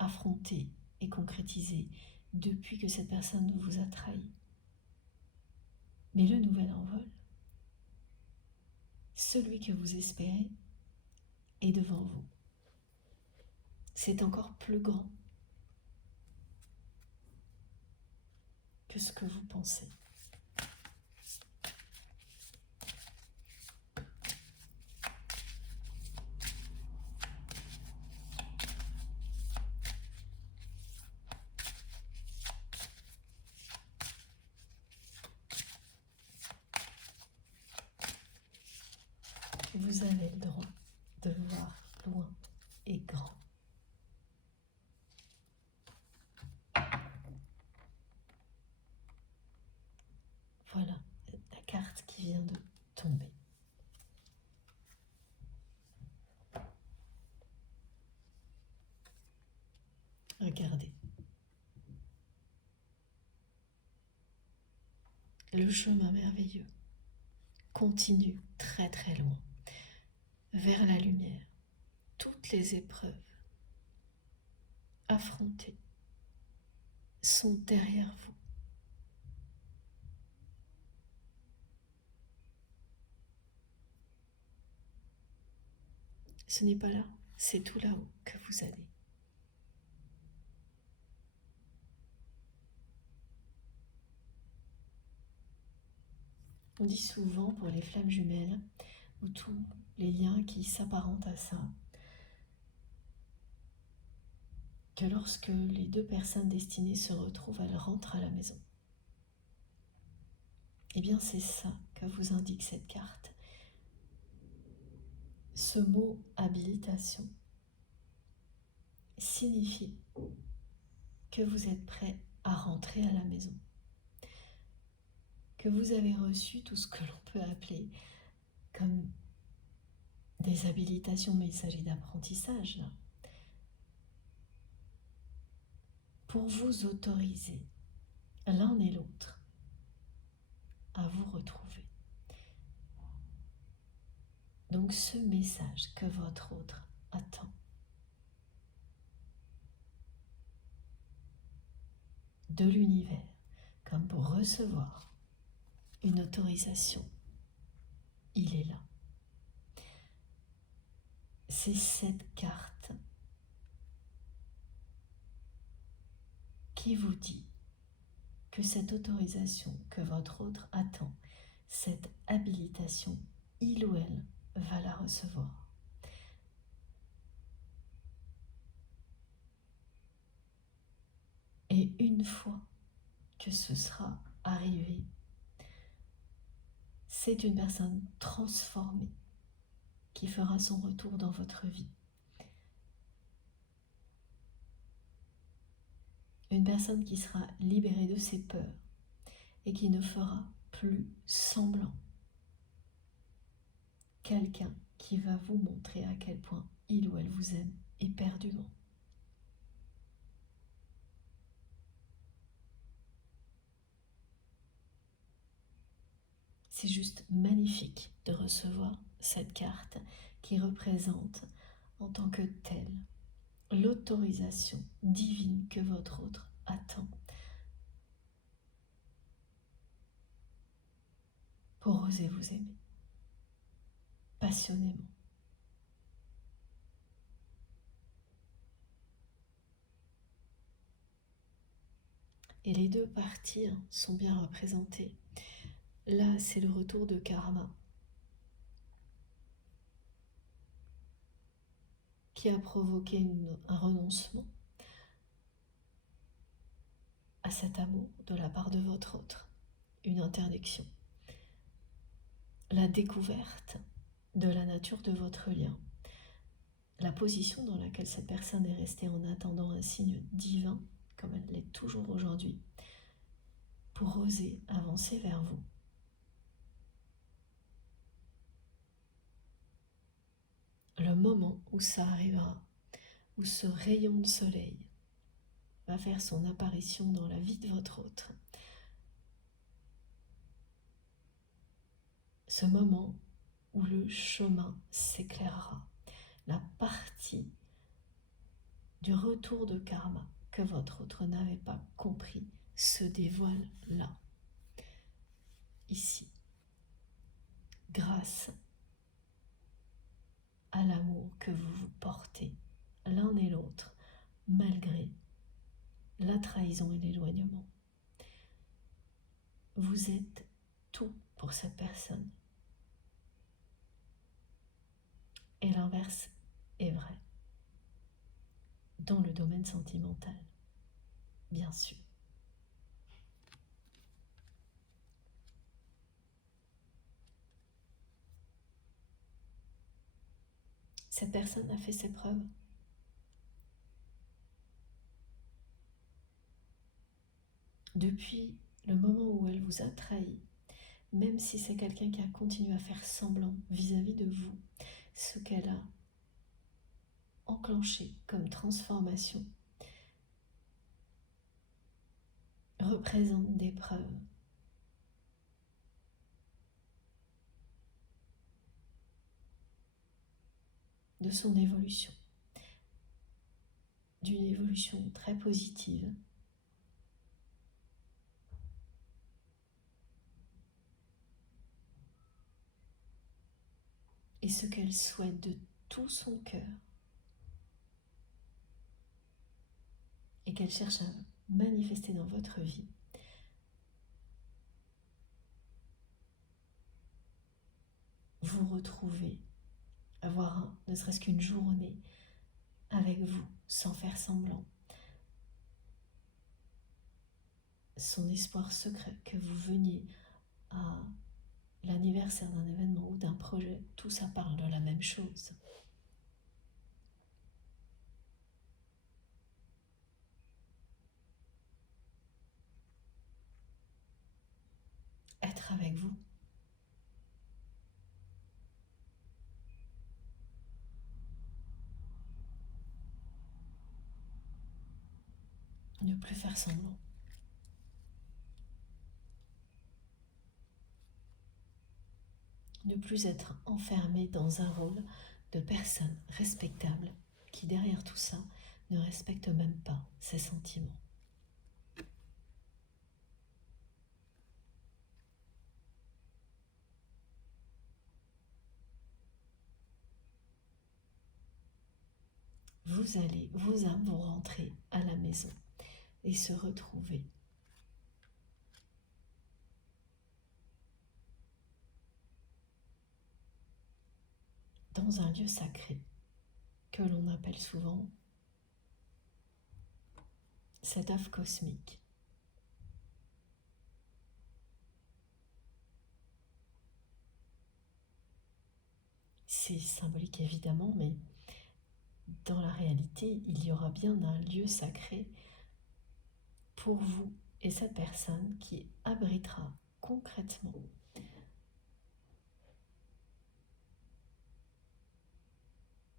affronté et concrétisé depuis que cette personne vous a trahi. Mais le nouvel envol, celui que vous espérez, est devant vous. C'est encore plus grand que ce que vous pensez. Vous avez le droit de voir loin et grand. Voilà la carte qui vient de tomber. Regardez. Le chemin merveilleux continue très très loin, vers la lumière. Toutes les épreuves affrontées sont derrière vous. Ce n'est pas là, c'est tout là-haut que vous allez. On dit souvent pour les flammes jumelles, ou tous les liens qui s'apparentent à ça, que lorsque les deux personnes destinées se retrouvent, elles rentrent à la maison. Eh bien, c'est ça que vous indique cette carte. Ce mot habilitation signifie que vous êtes prêt à rentrer à la maison, que vous avez reçu tout ce que l'on peut appeler comme des habilitations, mais il s'agit d'apprentissage, là, pour vous autoriser, l'un et l'autre, à vous retrouver. Donc ce message que votre autre attend, de l'univers, comme pour recevoir une autorisation, il est là. C'est cette carte qui vous dit que cette autorisation que votre autre attend, cette habilitation, il ou elle va la recevoir. Et une fois que ce sera arrivé, c'est une personne transformée qui fera son retour dans votre vie. Une personne qui sera libérée de ses peurs et qui ne fera plus semblant. Quelqu'un qui va vous montrer à quel point il ou elle vous aime éperdument. C'est juste magnifique de recevoir cette carte qui représente en tant que telle l'autorisation divine que votre autre attend pour oser vous aimer passionnément. Et les deux parties sont bien représentées. Là, c'est le retour de karma qui a provoqué un renoncement à cet amour de la part de votre autre, une interdiction. La découverte de la nature de votre lien, la position dans laquelle cette personne est restée en attendant un signe divin, comme elle l'est toujours aujourd'hui, pour oser avancer vers vous. Le moment où ça arrivera, où ce rayon de soleil va faire son apparition dans la vie de votre autre, ce moment où le chemin s'éclairera, la partie du retour de karma que votre autre n'avait pas compris se dévoile là, ici, grâce à l'amour que vous vous portez l'un et l'autre, malgré la trahison et l'éloignement. Vous êtes tout pour cette personne. Et l'inverse est vrai. Dans le domaine sentimental, bien sûr. Cette personne a fait ses preuves. Depuis le moment où elle vous a trahi, même si c'est quelqu'un qui a continué à faire semblant vis-à-vis de vous, ce qu'elle a enclenché comme transformation représente des preuves de son évolution, d'une évolution très positive. Et ce qu'elle souhaite de tout son cœur et qu'elle cherche à manifester dans votre vie, vous retrouver, avoir ne serait-ce qu'une journée avec vous, sans faire semblant. Son espoir secret que vous veniez à l'anniversaire d'un événement ou d'un projet, tout ça parle de la même chose. Être avec vous. Ne plus faire semblant. Ne plus être enfermé dans un rôle de personne respectable qui, derrière tout ça, ne respecte même pas ses sentiments. Vous allez, vos âmes vont rentrer à la maison. et se retrouver dans un lieu sacré que l'on appelle souvent cet œuf cosmique. C'est symbolique évidemment, mais dans la réalité, il y aura bien un lieu sacré pour vous et cette personne qui abritera concrètement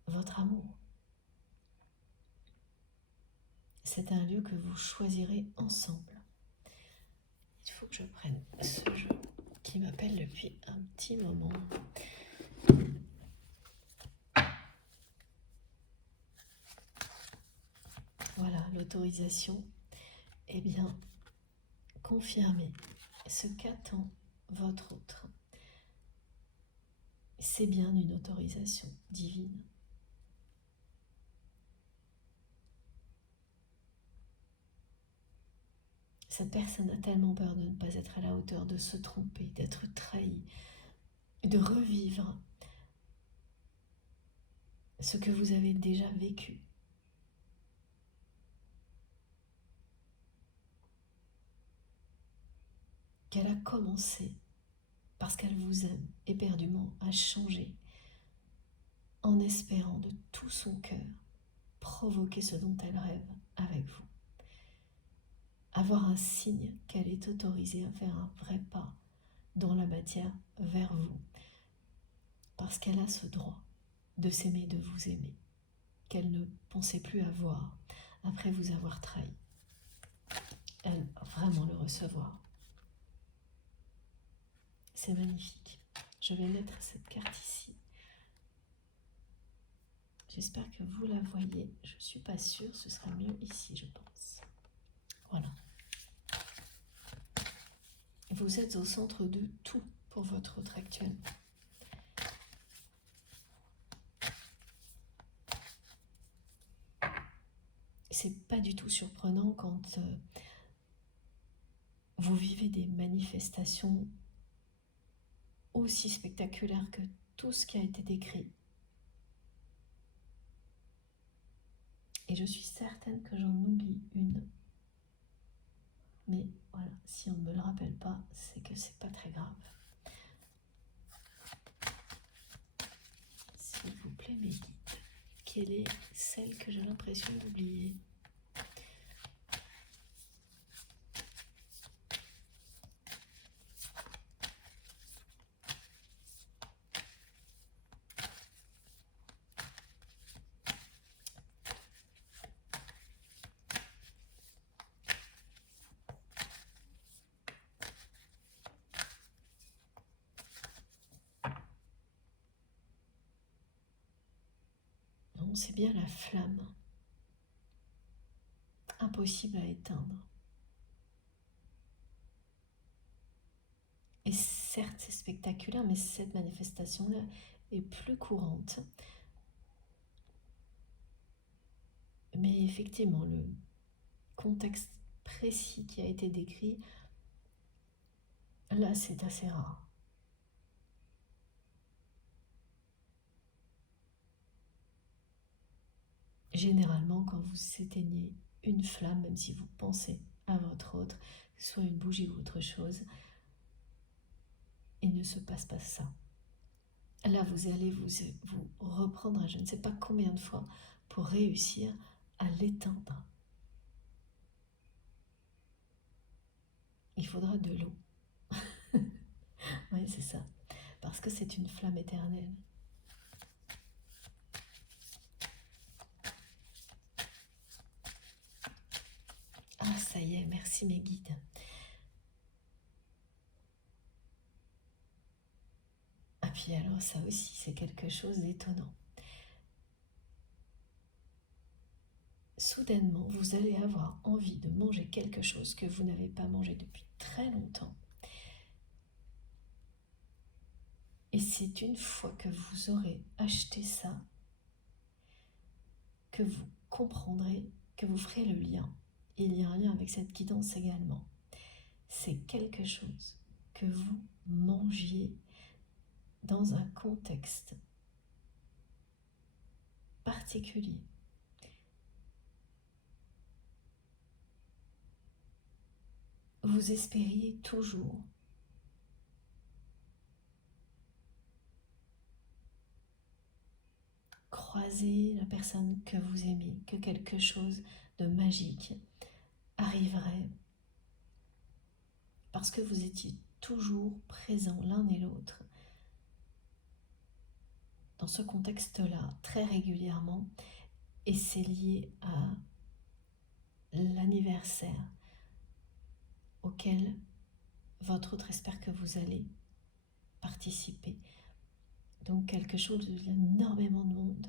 votre amour. C'est un lieu que vous choisirez ensemble. Il faut que je prenne ce jeu qui m'appelle depuis un petit moment. Voilà, l'autorisation est bien confirmée. Ce qu'attend votre autre, c'est bien une autorisation divine. Cette personne a tellement peur de ne pas être à la hauteur, de se tromper, d'être trahi, de revivre ce que vous avez déjà vécu. Qu'elle a commencé, parce qu'elle vous aime éperdument, à changer, en espérant de tout son cœur provoquer ce dont elle rêve avec vous. Avoir un signe qu'elle est autorisée à faire un vrai pas dans la matière vers vous, parce qu'elle a ce droit de s'aimer, de vous aimer, qu'elle ne pensait plus avoir après vous avoir trahi. Elle va vraiment le recevoir. C'est magnifique. Je vais mettre cette carte ici. J'espère que vous la voyez. Je ne suis pas sûre, ce sera mieux ici, je pense. Voilà. Vous êtes au centre de tout pour votre autre actuellement. C'est pas du tout surprenant quand vous vivez des manifestations aussi spectaculaires que tout ce qui a été décrit. Et je suis certaine que j'en oublie une. Mais voilà, si on ne me le rappelle pas, c'est que c'est pas très grave. S'il vous plaît, mes guides, quelle est celle que j'ai l'impression d'oublier ? Non, c'est bien la flamme. Impossible à éteindre. Et certes, c'est spectaculaire, mais cette manifestation-là est plus courante. Mais effectivement, le contexte précis qui a été décrit, là, c'est assez rare. Généralement, quand vous éteignez une flamme, même si vous pensez à votre autre, soit une bougie ou autre chose, il ne se passe pas ça. Là, vous allez vous reprendre à je ne sais pas combien de fois pour réussir à l'éteindre. Il faudra de l'eau. Oui, c'est ça. Parce que c'est une flamme éternelle. Ah, ça y est, merci mes guides. Ah, puis alors, ça aussi, c'est quelque chose d'étonnant. Soudainement, vous allez avoir envie de manger quelque chose que vous n'avez pas mangé depuis très longtemps. Et c'est une fois que vous aurez acheté ça que vous comprendrez, que vous ferez le lien il y a un lien avec cette guidance également. C'est quelque chose que vous mangiez dans un contexte particulier. Vous espériez toujours croiser la personne que vous aimez, que quelque chose de magique arriverait parce que vous étiez toujours présents l'un et l'autre dans ce contexte-là très régulièrement, et c'est lié à l'anniversaire auquel votre autre espère que vous allez participer. Donc quelque chose où il y a énormément de monde.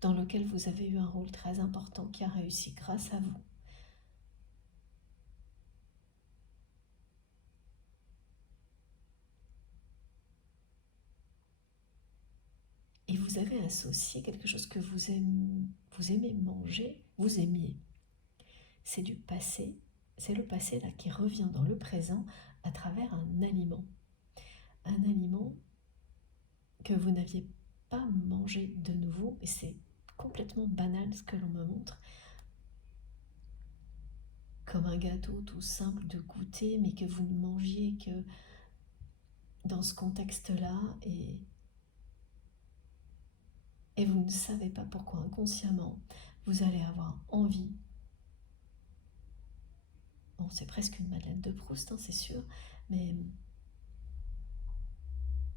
Dans lequel vous avez eu un rôle très important qui a réussi grâce à vous. Et vous avez associé quelque chose que vous aimez manger, vous aimiez. C'est du passé, c'est le passé là qui revient dans le présent à travers un aliment. Un aliment que vous n'aviez pas mangé de nouveau, et c'est complètement banal ce que l'on me montre, comme un gâteau tout simple de goûter, mais que vous ne mangiez que dans ce contexte-là, et vous ne savez pas pourquoi inconsciemment vous allez avoir envie. Bon, c'est presque une Madeleine de Proust, hein, c'est sûr, mais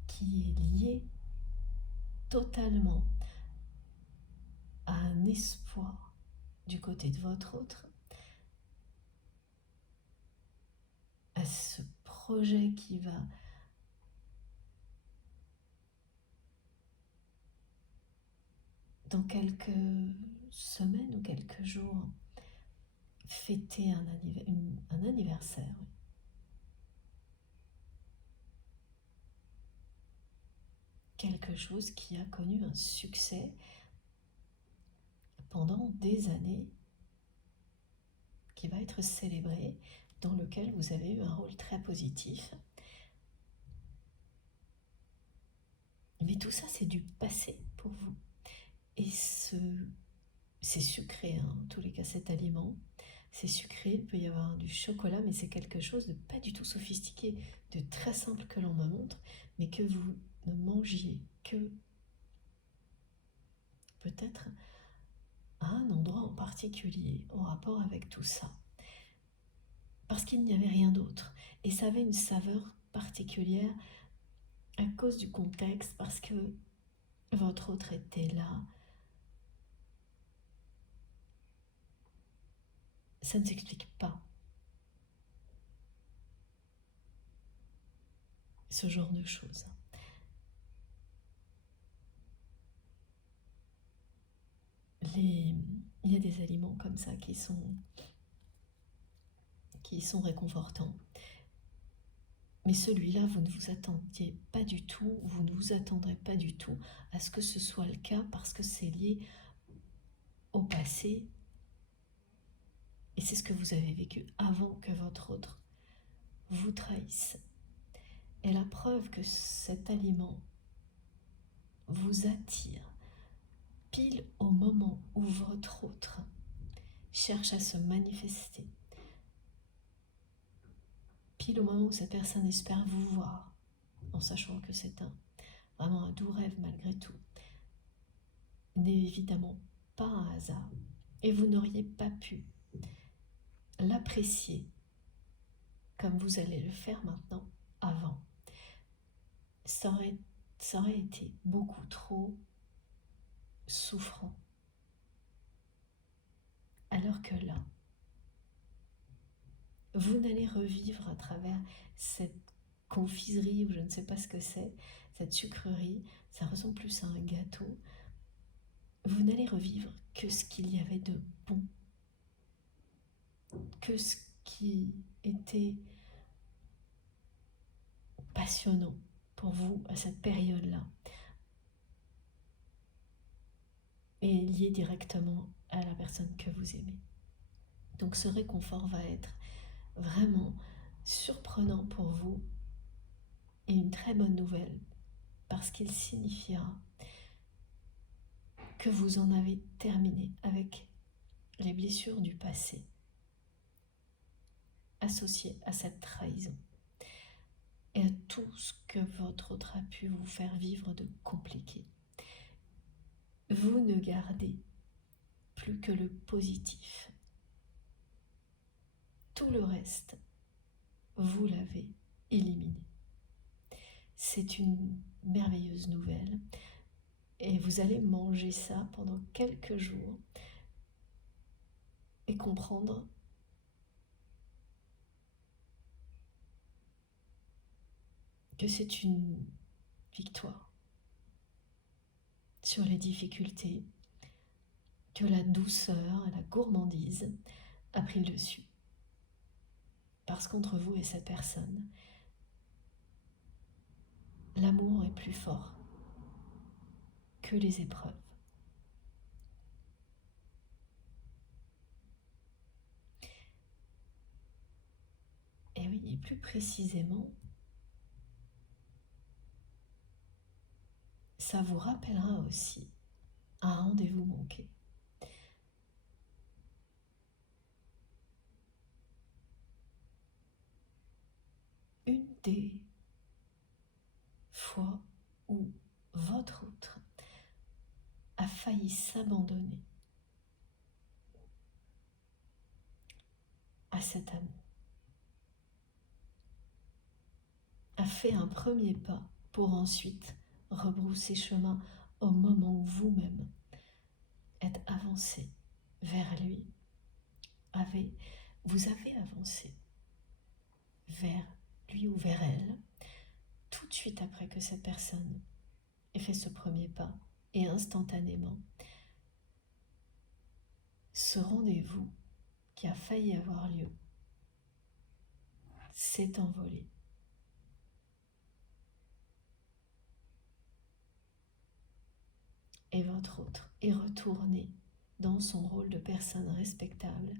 qui est liée totalement à un espoir du côté de votre autre, à ce projet qui va dans quelques semaines ou quelques jours fêter un anniversaire. Quelque chose qui a connu un succès pendant des années, qui va être célébré, dans lequel vous avez eu un rôle très positif. Mais tout ça, c'est du passé pour vous. Et c'est sucré, hein, en tous les cas, cet aliment. C'est sucré, il peut y avoir du chocolat, mais c'est quelque chose de pas du tout sophistiqué, de très simple que l'on me montre, mais que vous ne mangiez que peut-être à un endroit en particulier en rapport avec tout ça. Parce qu'il n'y avait rien d'autre. Et ça avait une saveur particulière à cause du contexte, parce que votre autre était là. Ça ne s'explique pas. Ce genre de choses. Il y a des aliments comme ça qui sont réconfortants. Mais celui-là, vous ne vous attendiez pas du tout, vous ne vous attendrez pas du tout à ce que ce soit le cas, parce que c'est lié au passé. Et c'est ce que vous avez vécu avant que votre autre vous trahisse. Et la preuve que cet aliment vous attire pile au moment où votre autre cherche à se manifester, pile au moment où cette personne espère vous voir, en sachant que c'est vraiment un doux rêve malgré tout, n'est évidemment pas un hasard. Et vous n'auriez pas pu l'apprécier comme vous allez le faire maintenant avant. Ça aurait été beaucoup trop souffrant. Alors que là, vous n'allez revivre à travers cette confiserie, ou je ne sais pas ce que c'est, cette sucrerie, ça ressemble plus à un gâteau. Vous n'allez revivre que ce qu'il y avait de bon, que ce qui était passionnant pour vous à cette période-là. est lié directement à la personne que vous aimez. Donc ce réconfort va être vraiment surprenant pour vous et une très bonne nouvelle parce qu'il signifiera que vous en avez terminé avec les blessures du passé associées à cette trahison et à tout ce que votre autre a pu vous faire vivre de compliqué. Vous ne gardez plus que le positif. Tout le reste, vous l'avez éliminé. C'est une merveilleuse nouvelle et vous allez manger ça pendant quelques jours et comprendre que c'est une victoire sur les difficultés, que la douceur et la gourmandise a pris le dessus. Parce qu'entre vous et cette personne, l'amour est plus fort que les épreuves. Et oui, et plus précisément, ça vous rappellera aussi un rendez-vous manqué. Une des fois où votre autre a failli s'abandonner à cet amour, a fait un premier pas pour ensuite rebrousser chemin au moment où vous-même êtes avancé vers lui, vous avez avancé vers lui ou vers elle, tout de suite après que cette personne ait fait ce premier pas, et instantanément, ce rendez-vous qui a failli avoir lieu s'est envolé. Et votre autre est retourné dans son rôle de personne respectable,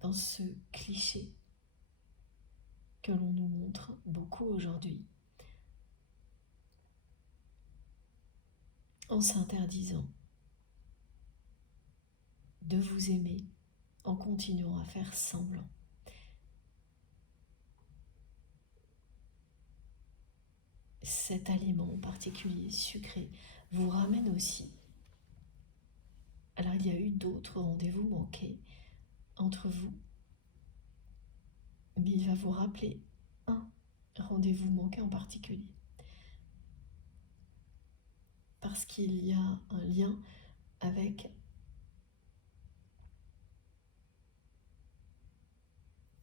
dans ce cliché que l'on nous montre beaucoup aujourd'hui, en s'interdisant de vous aimer, en continuant à faire semblant. Cet aliment en particulier sucré vous ramène aussi. Alors il y a eu d'autres rendez-vous manqués entre vous, mais il va vous rappeler un rendez-vous manqué en particulier. Parce qu'il y a un lien avec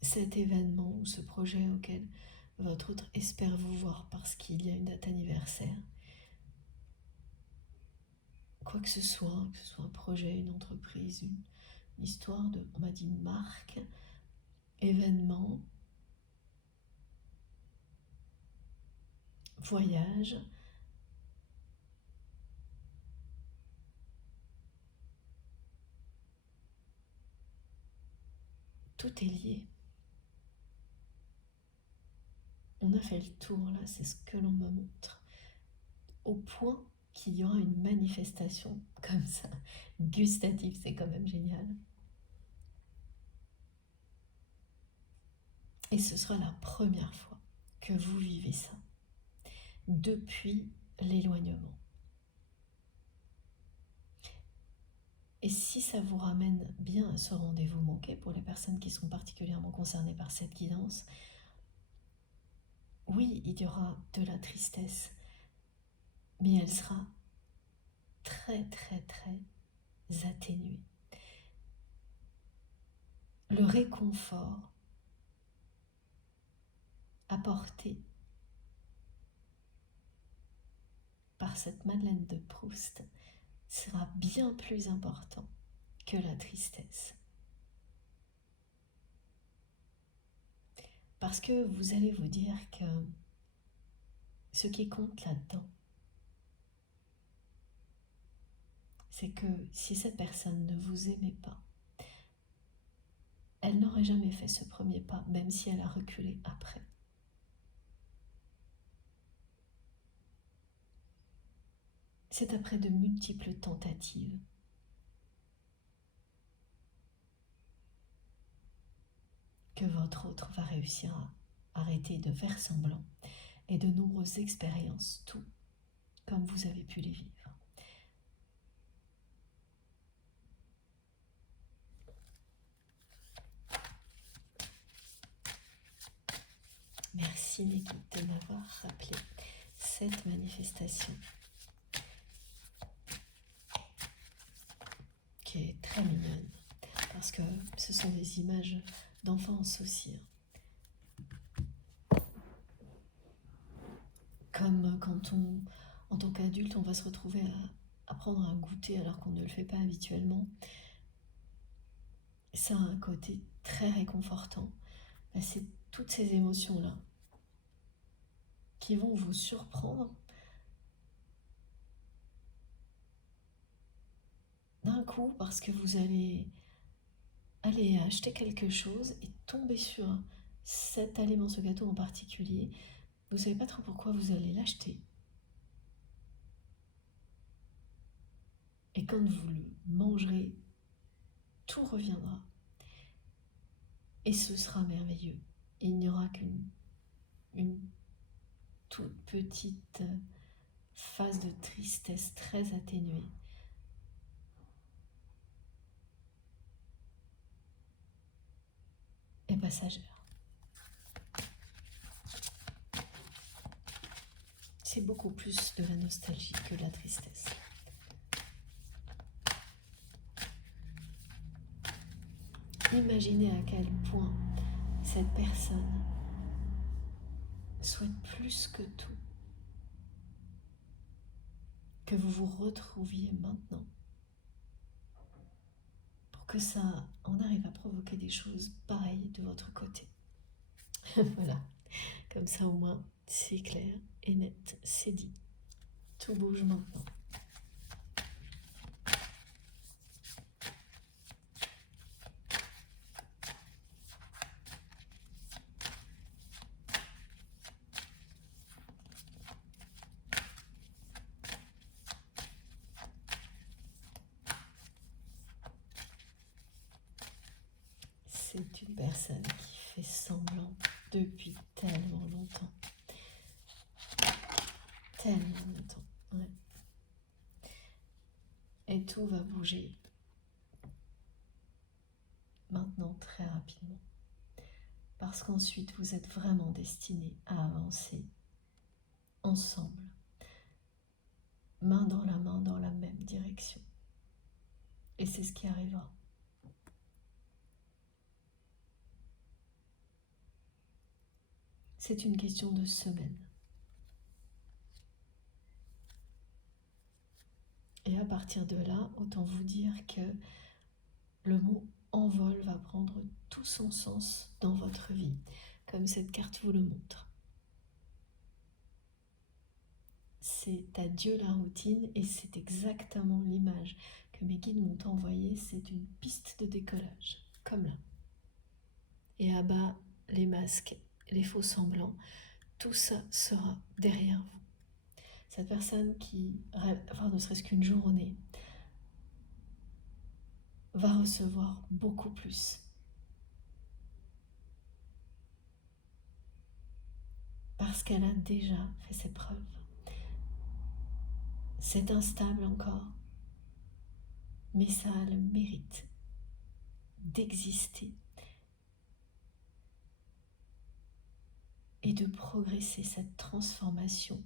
cet événement ou ce projet auquel votre autre espère vous voir parce qu'il y a une date anniversaire. Quoi que ce soit un projet, une entreprise, une histoire de, on m'a dit, marque, événement, voyage, tout est lié. On a fait le tour là, c'est ce que l'on me montre. Au point qu'il y aura une manifestation comme ça, gustative, c'est quand même génial. Et ce sera la première fois que vous vivez ça, depuis l'éloignement. Et si ça vous ramène bien à ce rendez-vous manqué pour les personnes qui sont particulièrement concernées par cette guidance, oui, il y aura de la tristesse, mais elle sera très très très atténuée. Le réconfort apporté par cette Madeleine de Proust sera bien plus important que la tristesse. Parce que vous allez vous dire que ce qui compte là-dedans, c'est que si cette personne ne vous aimait pas, elle n'aurait jamais fait ce premier pas, même si elle a reculé après. C'est après de multiples tentatives que votre autre va réussir à arrêter de faire semblant et de nombreuses expériences, tout comme vous avez pu les vivre. Merci mes guides de m'avoir rappelé cette manifestation qui est très mignonne parce que ce sont des images d'enfance aussi. Comme quand en tant qu'adulte, on va se retrouver à prendre un goûter alors qu'on ne le fait pas habituellement. Ça a un côté très réconfortant. C'est toutes ces émotions-là qui vont vous surprendre d'un coup parce que vous allez aller acheter quelque chose et tomber sur cet aliment, ce gâteau en particulier. Vous ne savez pas trop pourquoi vous allez l'acheter. Et quand vous le mangerez, tout reviendra. Et ce sera merveilleux. Il n'y aura qu'une toute petite phase de tristesse très atténuée. Et passagère. C'est beaucoup plus de la nostalgie que de la tristesse. Imaginez à quel point cette personne souhaite plus que tout que vous vous retrouviez maintenant pour que ça en arrive à provoquer des choses pareilles de votre côté. Voilà, comme ça au moins c'est clair et net, c'est dit. Tout bouge maintenant. C'est une personne qui fait semblant depuis tellement longtemps. Tellement longtemps, ouais. Et tout va bouger maintenant très rapidement. Parce qu'ensuite, vous êtes vraiment destinés à avancer ensemble, main dans la même direction. Et c'est ce qui arrivera. C'est une question de semaine. Et à partir de là, autant vous dire que le mot envol va prendre tout son sens dans votre vie, comme cette carte vous le montre. C'est adieu la routine et c'est exactement l'image que mes guides m'ont envoyée. C'est une piste de décollage, comme là. Et à bas, les masques, les faux semblants, tout ça sera derrière vous. Cette personne qui rêve d'avoir ne serait-ce qu'une journée va recevoir beaucoup plus. Parce qu'elle a déjà fait ses preuves. C'est instable encore, mais ça a le mérite d'exister et de progresser. Cette transformation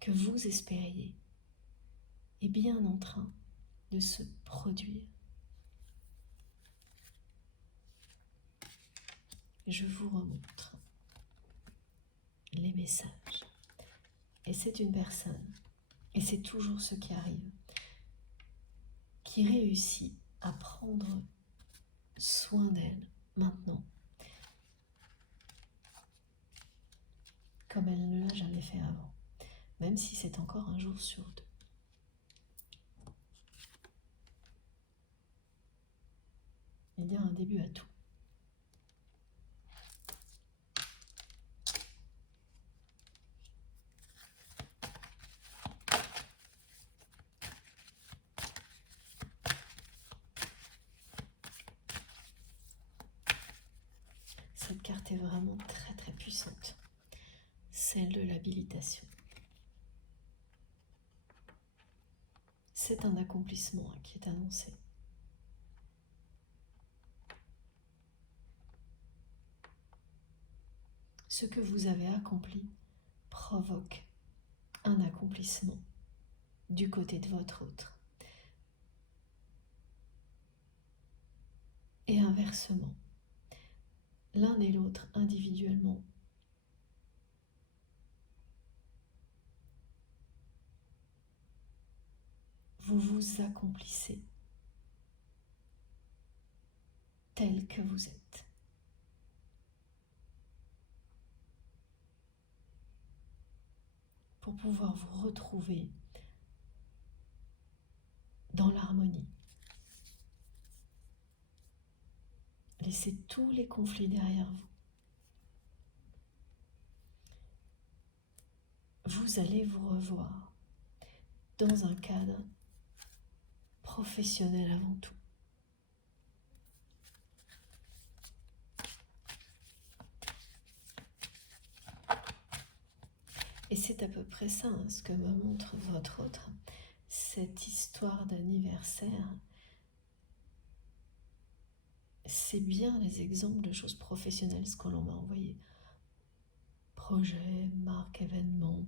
que vous espériez est bien en train de se produire. Je vous remontre les messages. Et c'est une personne, et c'est toujours ce qui arrive, qui réussit à prendre soin d'elle maintenant, comme elle ne l'a jamais fait avant, même si c'est encore un jour sur deux. Il y a un début à tout. Cette carte est vraiment très très puissante, celle de l'habilitation. C'est un accomplissement qui est annoncé. Ce que vous avez accompli provoque un accomplissement du côté de votre autre. Et inversement, l'un et l'autre individuellement vous vous accomplissez tel que vous êtes. Pour pouvoir vous retrouver dans l'harmonie. Laissez tous les conflits derrière vous. Vous allez vous revoir dans un cadre professionnel avant tout. Et c'est à peu près ça, ce que me montre votre autre. Cette histoire d'anniversaire, c'est bien les exemples de choses professionnelles, ce que l'on m'a envoyé. Projet, marque, événement.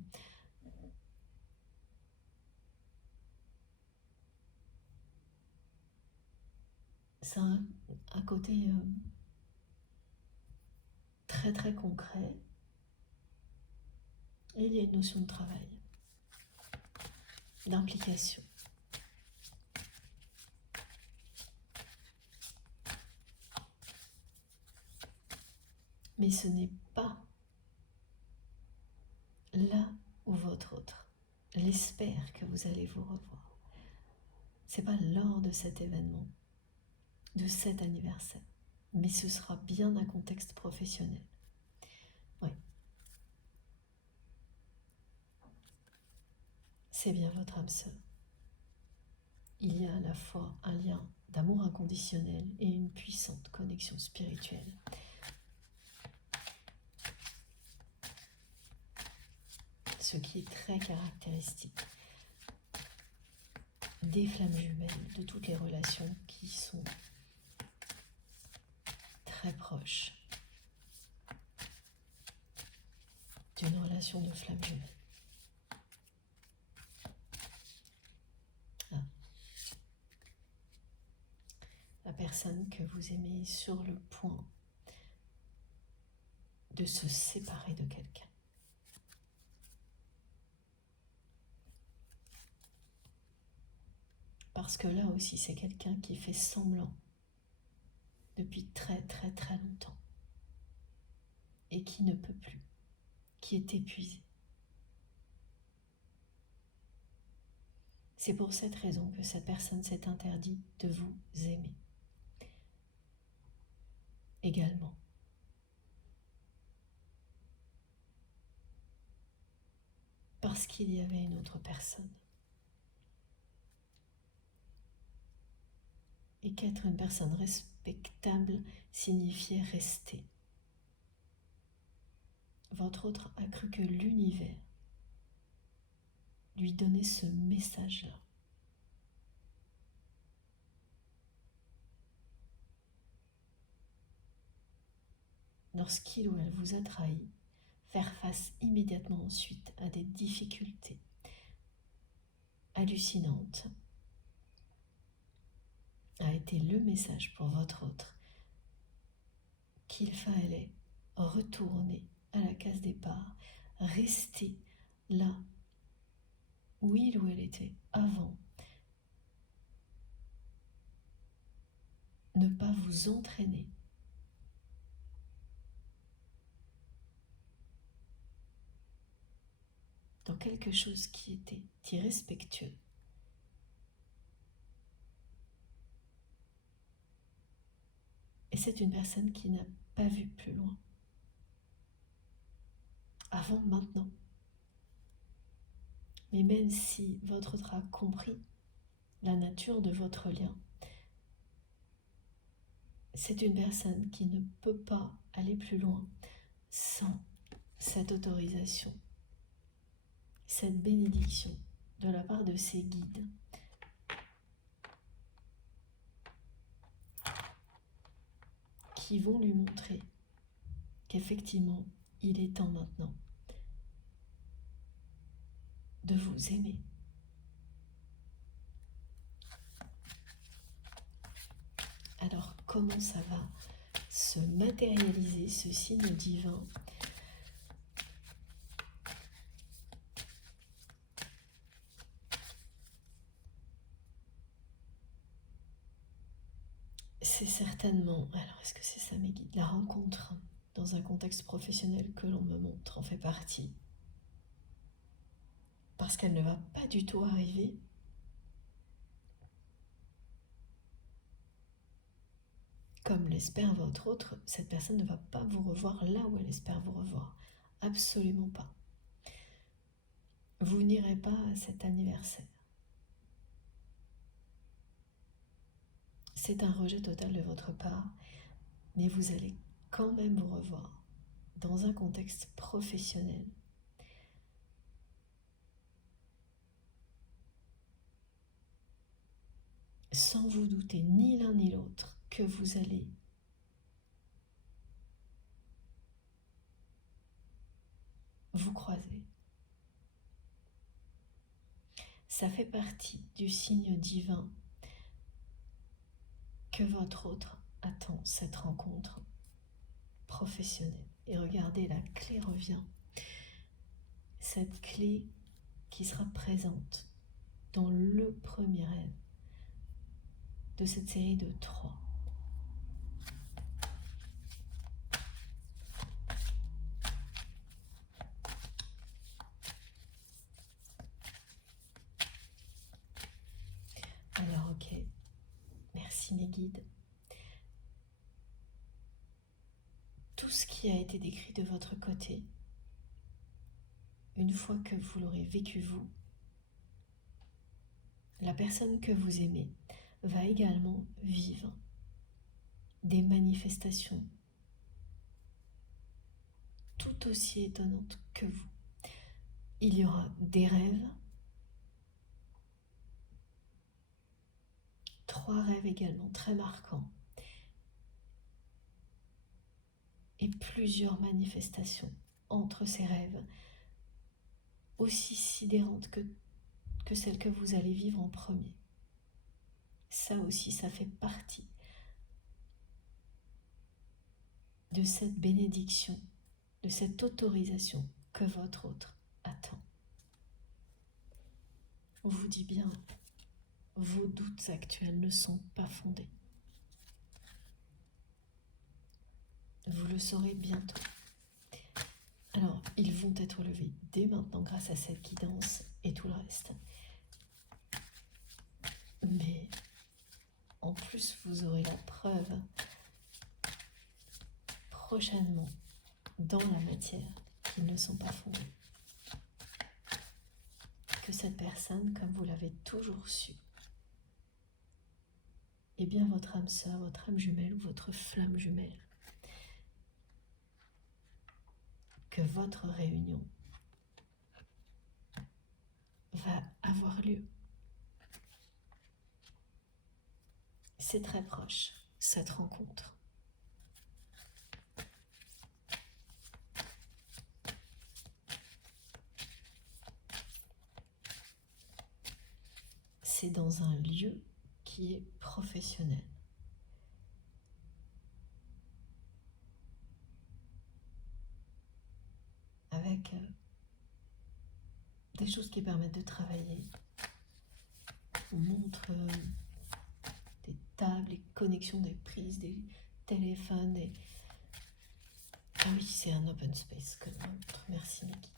C'est un côté très très concret. Et il y a une notion de travail, d'implication. Mais ce n'est pas là où votre autre l'espère que vous allez vous revoir. C'est pas lors de cet événement, de cet anniversaire, mais ce sera bien un contexte professionnel. Oui. C'est bien votre âme sœur. Il y a à la fois un lien d'amour inconditionnel et une puissante connexion spirituelle. Ce qui est très caractéristique des flammes jumelles, de toutes les relations qui sont très proches d'une relation de flamme jumelle. Ah. La personne que vous aimez est sur le point de se séparer de quelqu'un. Parce que là aussi, c'est quelqu'un qui fait semblant depuis très très très longtemps et qui ne peut plus, qui est épuisé. C'est pour cette raison que cette personne s'est interdit de vous aimer. Également. Parce qu'il y avait une autre personne. Et qu'être une personne respectable signifiait rester. Votre autre a cru que l'univers lui donnait ce message-là. Lorsqu'il ou elle vous a trahi, faire face immédiatement ensuite à des difficultés hallucinantes a été le message pour votre autre qu'il fallait retourner à la case départ, rester là où il ou elle était avant, ne pas vous entraîner dans quelque chose qui était irrespectueux. Et c'est une personne qui n'a pas vu plus loin. Avant, maintenant. Mais même si votre autre a compris la nature de votre lien, c'est une personne qui ne peut pas aller plus loin sans cette autorisation, cette bénédiction de la part de ses guides. Qui vont lui montrer qu'effectivement, il est temps maintenant de vous aimer. Alors, comment ça va se matérialiser, ce signe divin ? C'est certainement, alors est-ce que c'est ça mes guides ? La rencontre dans un contexte professionnel que l'on me montre en fait partie. Parce qu'elle ne va pas du tout arriver comme l'espère votre autre. Cette personne ne va pas vous revoir là où elle espère vous revoir. Absolument pas. Vous n'irez pas à cet anniversaire. C'est un rejet total de votre part, mais vous allez quand même vous revoir dans un contexte professionnel. Sans vous douter ni l'un ni l'autre que vous allez vous croiser. Ça fait partie du signe divin que votre autre attend cette rencontre professionnelle. Et regardez, la clé revient. Cette clé qui sera présente dans le premier rêve de cette série de 3. Alors ok, merci mes guides. Tout ce qui a été décrit de votre côté, une fois que vous l'aurez vécu vous, la personne que vous aimez va également vivre des manifestations tout aussi étonnantes que vous. Il y aura des rêves, 3 rêves également très marquants, et plusieurs manifestations entre ces rêves, aussi sidérantes que celles que vous allez vivre en premier. Ça aussi, ça fait partie de cette bénédiction, de cette autorisation que votre autre attend. On vous dit bien, vos doutes actuels ne sont pas fondés. Vous le saurez bientôt. Alors, ils vont être levés dès maintenant grâce à cette guidance et tout le reste. Mais en plus, vous aurez la preuve prochainement dans la matière qu'ils ne sont pas fondés. Que cette personne, comme vous l'avez toujours su, est bien votre âme sœur, votre âme jumelle ou votre flamme jumelle. Que votre réunion va avoir lieu. C'est très proche, cette rencontre. C'est dans un lieu qui est professionnel. Avec des choses qui permettent de travailler. On montre des tables, des connexions, des prises, des téléphones. Ah oui, c'est un open space que l'on montre. Merci Niki.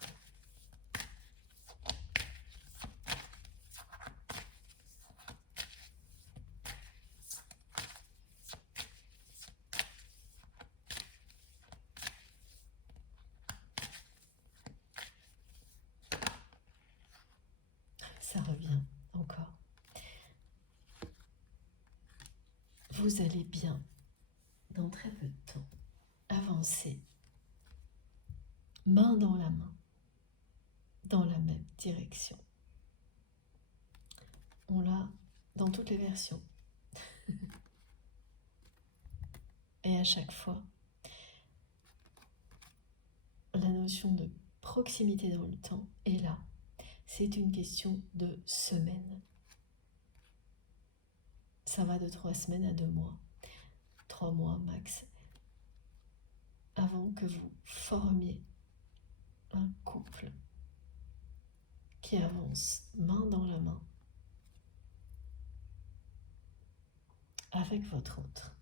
ça revient encore. Vous allez bien dans très peu de temps. Avancez, main dans la main, dans la même direction. On l'a dans toutes les versions. Et à chaque fois, la notion de proximité dans le temps est là. C'est une question de semaines. Ça va de 3 semaines à 2 mois, 3 mois max, avant que vous formiez un couple qui avance main dans la main avec votre autre.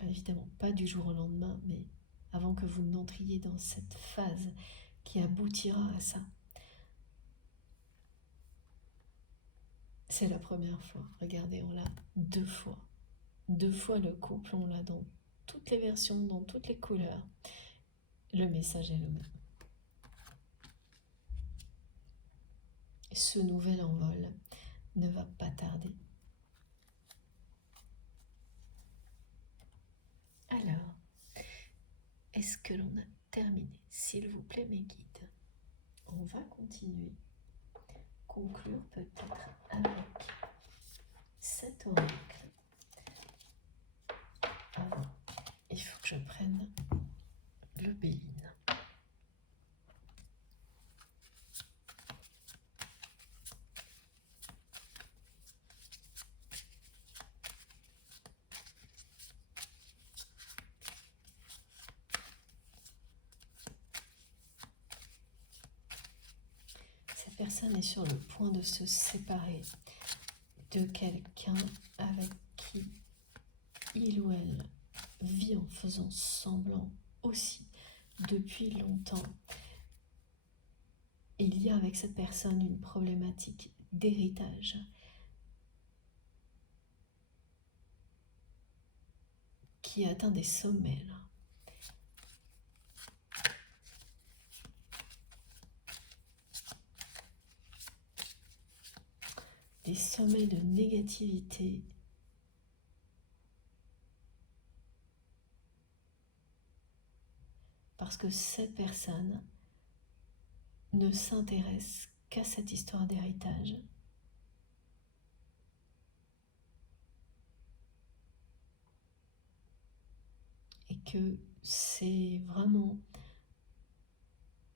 Évidemment, pas du jour au lendemain, mais avant que vous n'entriez dans cette phase qui aboutira à ça. C'est la première fois. Regardez, on l'a 2 fois. 2 fois le couple, on l'a dans toutes les versions, dans toutes les couleurs. Le message est le même. Ce nouvel envol ne va pas tarder. Alors, est-ce que l'on a terminé? S'il vous plaît, mes guides, on va continuer. Conclure peut-être avec cet oracle. Avant, il faut que je prenne le Béline. Cette personne est sur le point de se séparer de quelqu'un avec qui il ou elle vit en faisant semblant aussi depuis longtemps. Il y a avec cette personne une problématique d'héritage qui atteint des sommets là. Des sommets de négativité, parce que cette personne ne s'intéresse qu'à cette histoire d'héritage. Et que c'est vraiment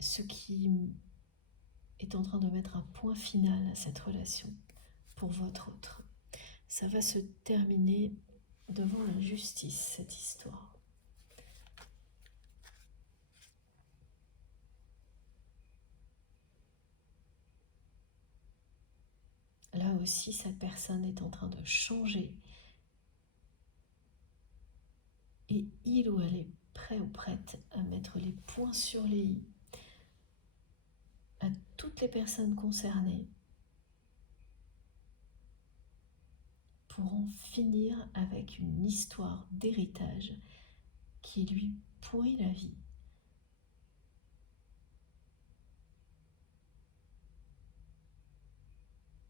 ce qui est en train de mettre un point final à cette relation pour votre autre. Ça va se terminer devant la justice, cette histoire. Là aussi, cette personne est en train de changer et il ou elle est prêt ou prête à mettre les points sur les i à toutes les personnes concernées pour en finir avec une histoire d'héritage qui lui pourrit la vie.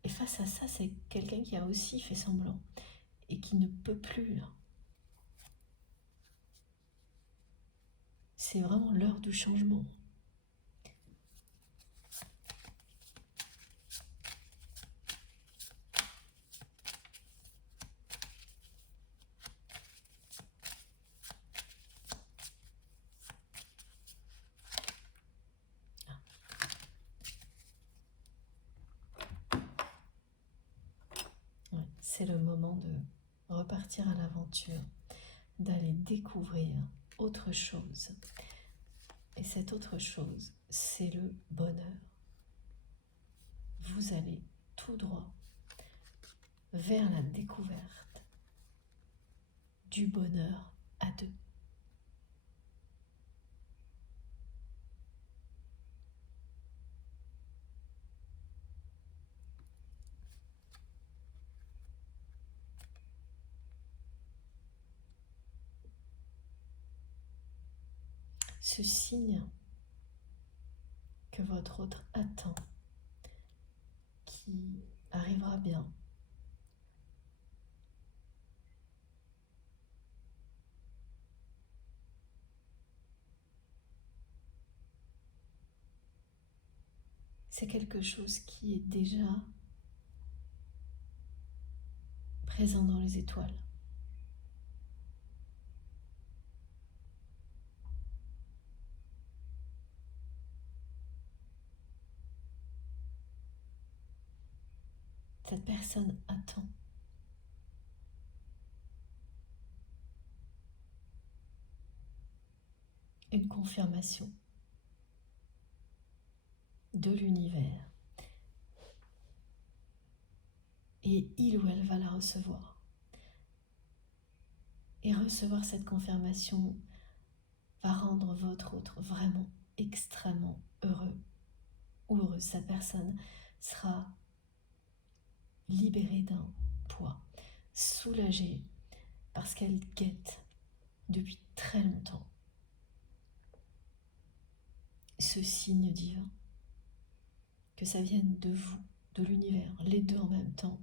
Et face à ça, c'est quelqu'un qui a aussi fait semblant et qui ne peut plus là. C'est vraiment l'heure du changement. Ouais, c'est le moment de repartir à l'aventure, d'aller découvrir autre chose. Et cette autre chose, c'est le bonheur. Vous allez tout droit vers la découverte du bonheur à deux. Ce signe que votre autre attend qui arrivera bien. C'est quelque chose qui est déjà présent dans les étoiles. Cette personne attend une confirmation de l'univers et il ou elle va la recevoir. Et recevoir cette confirmation va rendre votre autre vraiment extrêmement heureux ou heureuse. Sa personne sera libérée d'un poids, soulagée parce qu'elle guette depuis très longtemps ce signe divin, que ça vienne de vous, de l'univers, les deux en même temps,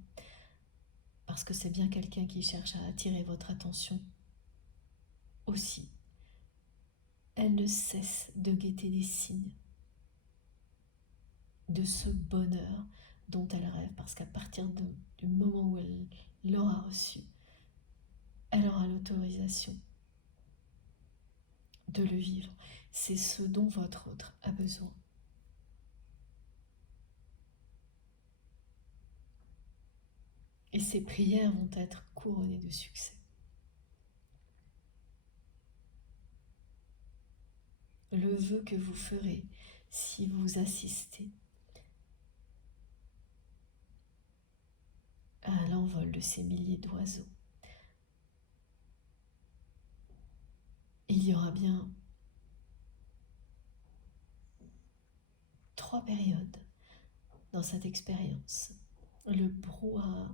parce que c'est bien quelqu'un qui cherche à attirer votre attention aussi. Elle ne cesse de guetter des signes de ce bonheur dont elle rêve, parce qu'à partir du moment où elle l'aura reçu, elle aura l'autorisation de le vivre. C'est ce dont votre autre a besoin. Et ces prières vont être couronnées de succès. Le vœu que vous ferez si vous assistez à l'envol de ces milliers d'oiseaux, il y aura bien 3 périodes dans cette expérience. Le brouhaha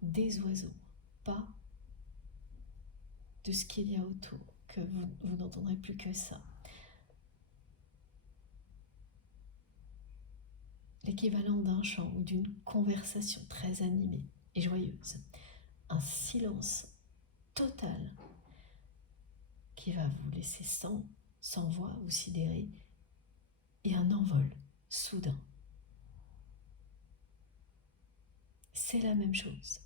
des oiseaux, pas de ce qu'il y a autour, que vous n'entendrez plus que ça. L'équivalent d'un chant ou d'une conversation très animée et joyeuse. Un silence total qui va vous laisser sans voix ou sidéré, et un envol soudain. C'est la même chose.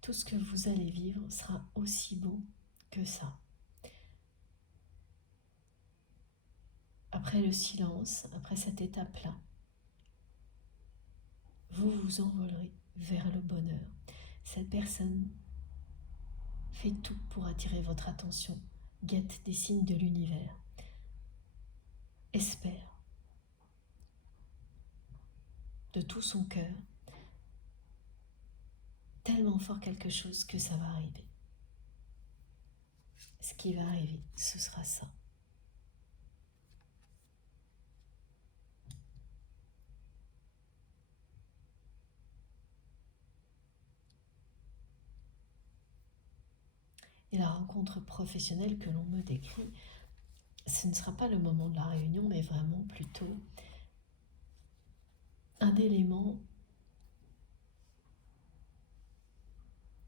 Tout ce que vous allez vivre sera aussi beau que ça. Après le silence, après cette étape-là, vous vous envolerez vers le bonheur. Cette personne fait tout pour attirer votre attention, guette des signes de l'univers, espère de tout son cœur, tellement fort quelque chose que ça va arriver. Ce qui va arriver, ce sera ça. Et la rencontre professionnelle que l'on me décrit, ce ne sera pas le moment de la réunion, mais vraiment plutôt un élément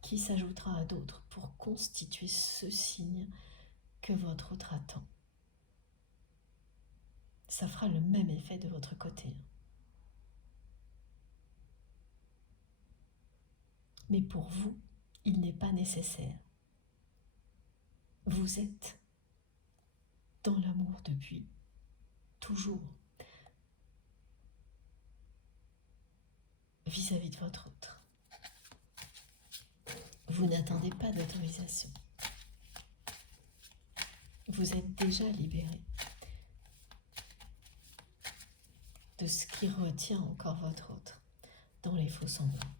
qui s'ajoutera à d'autres pour constituer ce signe que votre autre attend. Ça fera le même effet de votre côté. Mais pour vous, il n'est pas nécessaire. Vous êtes dans l'amour depuis toujours vis-à-vis de votre autre. Vous n'attendez pas d'autorisation. Vous êtes déjà libéré de ce qui retient encore votre autre dans les faux semblants.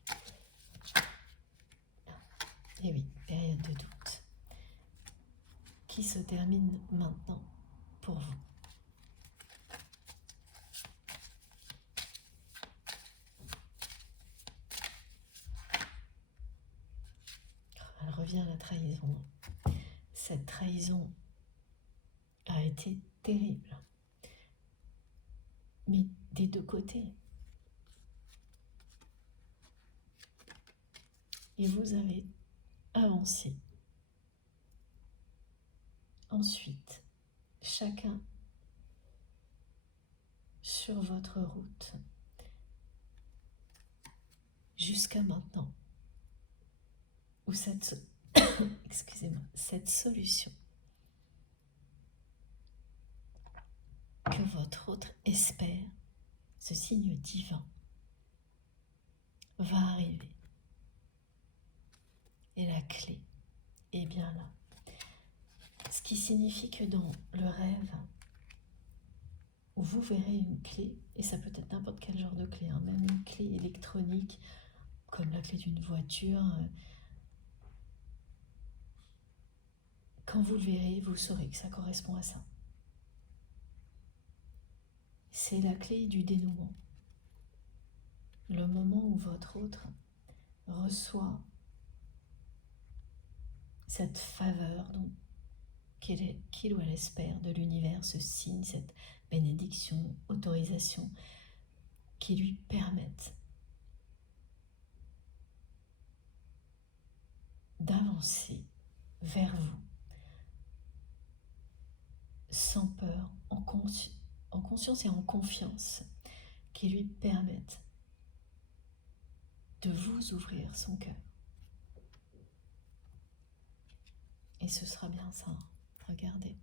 Et oui, période de doute qui se termine maintenant pour vous. Elle revient à la trahison. Cette trahison a été terrible. Mais des deux côtés. Et vous avez avancé. Ensuite, chacun sur votre route jusqu'à maintenant, où excusez-moi, cette solution que votre autre espère, ce signe divin, va arriver. Et la clé est bien là. Ce qui signifie que dans le rêve, où vous verrez une clé, et ça peut être n'importe quel genre de clé, hein, même une clé électronique, comme la clé d'une voiture, quand vous le verrez, vous saurez que ça correspond à ça. C'est la clé du dénouement. Le moment où votre autre reçoit cette faveur qu'il ou elle espère de l'univers, ce signe, cette bénédiction, autorisation, qui lui permettent d'avancer vers vous sans peur, en conscience et en confiance, qui lui permettent de vous ouvrir son cœur. Et ce sera bien ça, regardez.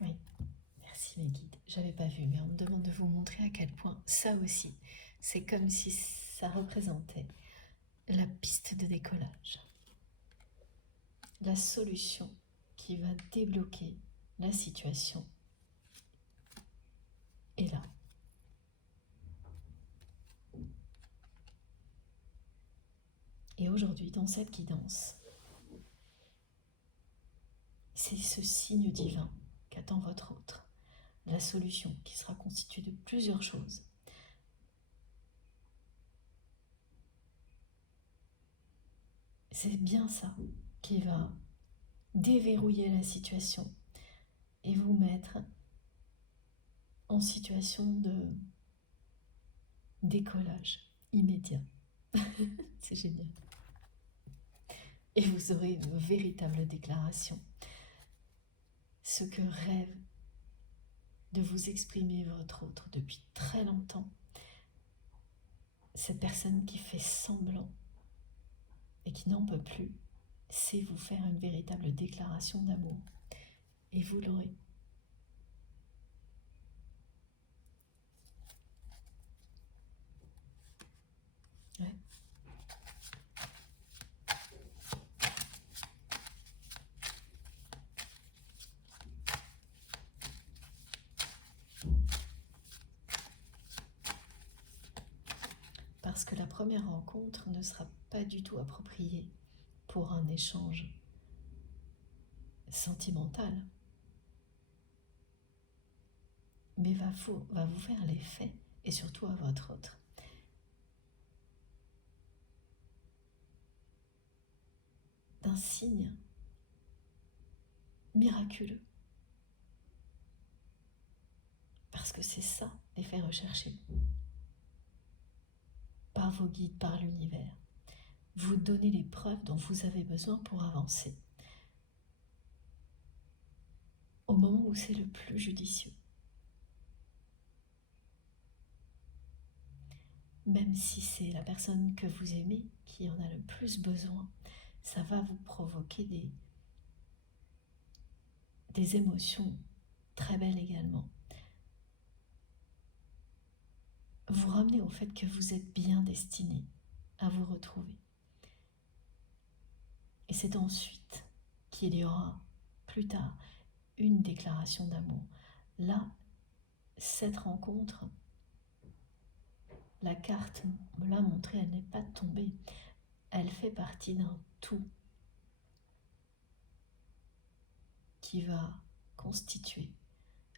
Oui, merci mes guides. J'avais pas vu, mais on me demande de vous montrer à quel point ça aussi, c'est comme si ça représentait la piste de décollage. La solution qui va débloquer la situation est là. Et aujourd'hui, dans cette guidance, c'est ce signe divin qu'attend votre autre. La solution qui sera constituée de plusieurs choses. C'est bien ça qui va déverrouiller la situation et vous mettre en situation de décollage immédiat. C'est génial. Et vous aurez une véritable déclaration. Ce que rêve de vous exprimer votre autre depuis très longtemps, cette personne qui fait semblant et qui n'en peut plus, c'est vous faire une véritable déclaration d'amour. Et vous l'aurez. Ouais. Parce que la première rencontre ne sera pas du tout appropriée pour un échange sentimental, mais va vous faire l'effet, et surtout à votre autre, d'un signe miraculeux. Parce que c'est ça, l'effet recherché. Par vos guides, par l'univers. Vous donnez les preuves dont vous avez besoin pour avancer. Au moment où c'est le plus judicieux. Même si c'est la personne que vous aimez qui en a le plus besoin, ça va vous provoquer des émotions très belles également. Vous ramenez au fait que vous êtes bien destiné à vous retrouver. Et c'est ensuite qu'il y aura plus tard une déclaration d'amour. Là, cette rencontre, la carte me l'a montré, elle n'est pas tombée. Elle fait partie d'un tout qui va constituer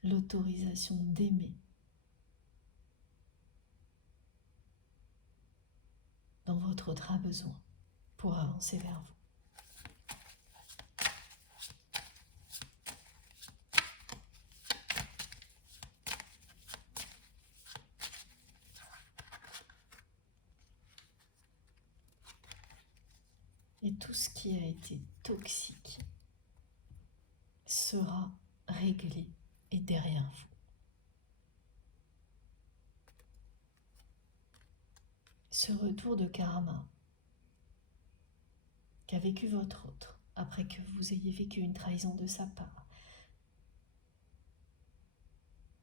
l'autorisation d'aimer dont votre autre a besoin pour avancer vers vous. Et tout ce qui a été toxique sera réglé et derrière vous. Ce retour de karma qu'a vécu votre autre après que vous ayez vécu une trahison de sa part,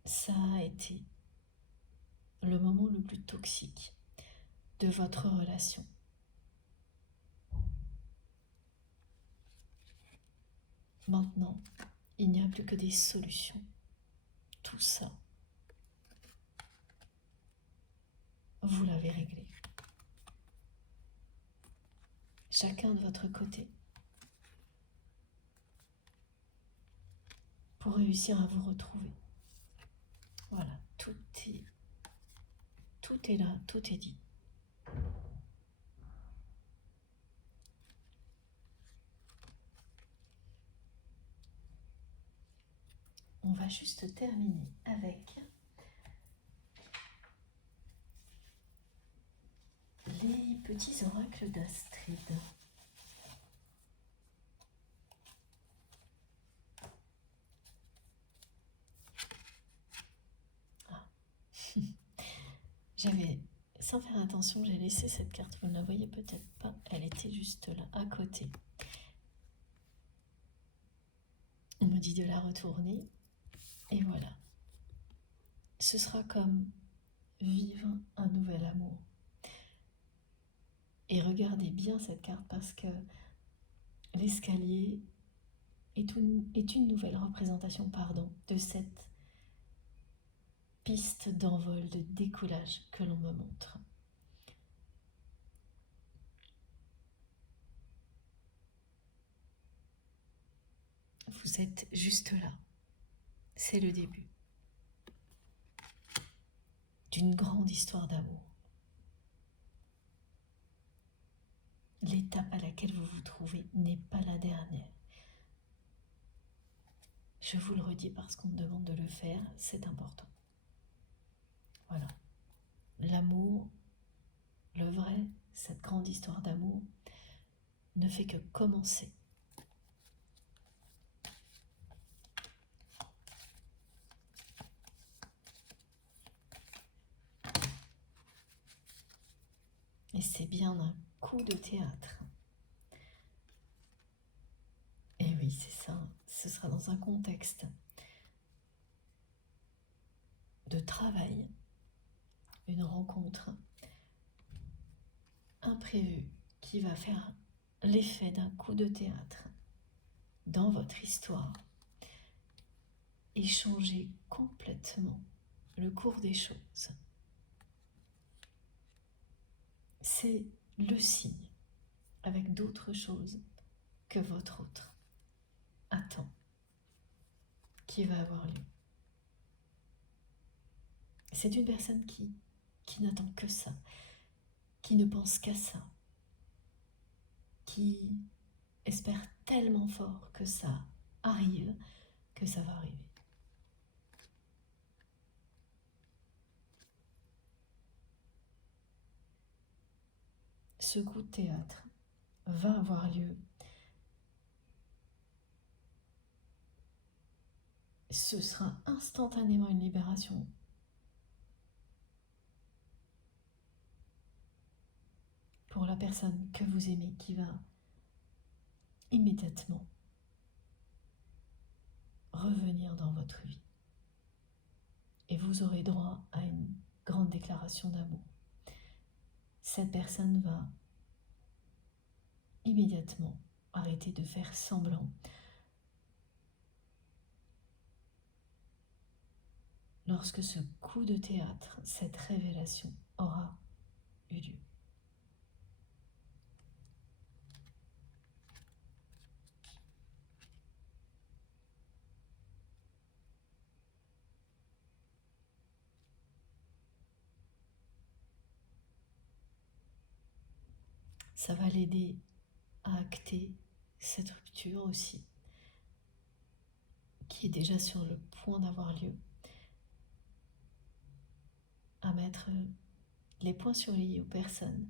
ça a été le moment le plus toxique de votre relation. Maintenant, il n'y a plus que des solutions. Tout ça, vous l'avez réglé. Chacun de votre côté. Pour réussir à vous retrouver. Voilà, tout est là, tout est dit. On va juste terminer avec les petits oracles d'Astrid. Ah. J'avais, sans faire attention, j'ai laissé cette carte, vous ne la voyez peut-être pas, elle était juste là, à côté. On me dit de la retourner, et voilà. Ce sera comme vivre un nouvel amour. Et regardez bien cette carte parce que l'escalier est une nouvelle représentation, de cette piste d'envol, de décollage que l'on me montre. Vous êtes juste là. C'est le début d'une grande histoire d'amour. L'étape à laquelle vous vous trouvez n'est pas la dernière. Je vous le redis parce qu'on me demande de le faire, c'est important. Voilà. L'amour, le vrai, cette grande histoire d'amour, ne fait que commencer. Et c'est bien un coup de théâtre. Et oui, c'est ça. Ce sera dans un contexte de travail, une rencontre imprévue qui va faire l'effet d'un coup de théâtre dans votre histoire et changer complètement le cours des choses. C'est le signe, avec d'autres choses que votre autre attend, qui va avoir lieu. C'est une personne qui n'attend que ça, qui ne pense qu'à ça, qui espère tellement fort que ça arrive, que ça va arriver. Ce coup de théâtre va avoir lieu. Ce sera instantanément une libération. Pour la personne que vous aimez, qui va immédiatement revenir dans votre vie. Et vous aurez droit à une grande déclaration d'amour. Cette personne va immédiatement arrêter de faire semblant. Lorsque ce coup de théâtre, cette révélation aura eu lieu. Ça va l'aider à acter cette rupture aussi, qui est déjà sur le point d'avoir lieu, à mettre les points sur les i aux personnes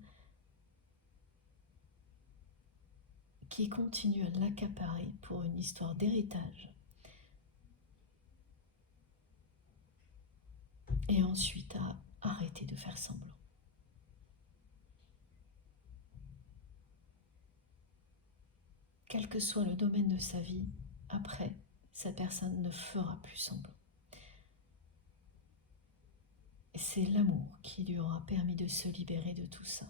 qui continuent à l'accaparer pour une histoire d'héritage. Et ensuite à arrêter de faire semblant. Quel que soit le domaine de sa vie, après, cette personne ne fera plus semblant. Et c'est l'amour qui lui aura permis de se libérer de tout ça.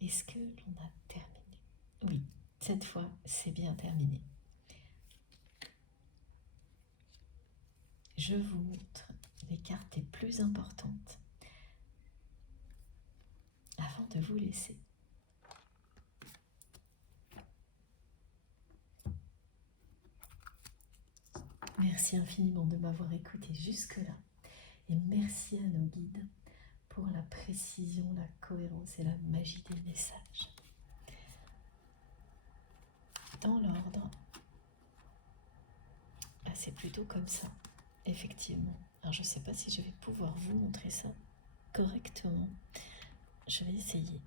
Est-ce que l'on a terminé? Oui, cette fois, c'est bien terminé. Je vous montre les cartes les plus importantes avant de vous laisser. Merci infiniment de m'avoir écouté jusque-là et merci à nos guides pour la précision, la cohérence et la magie des messages. Dans l'ordre, c'est plutôt comme ça, effectivement. Alors je ne sais pas si je vais pouvoir vous montrer ça correctement. Je vais essayer.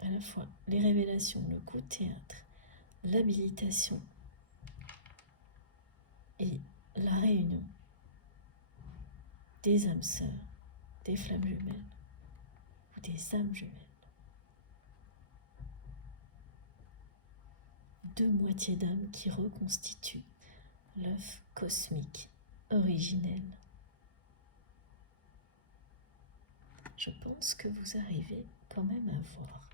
À la fois les révélations, le coup de théâtre, l'habilitation et la réunion des âmes sœurs, des flammes jumelles ou des âmes jumelles. Deux moitiés d'âme qui reconstituent l'œuf cosmique originel. Je pense que vous arrivez quand même à voir.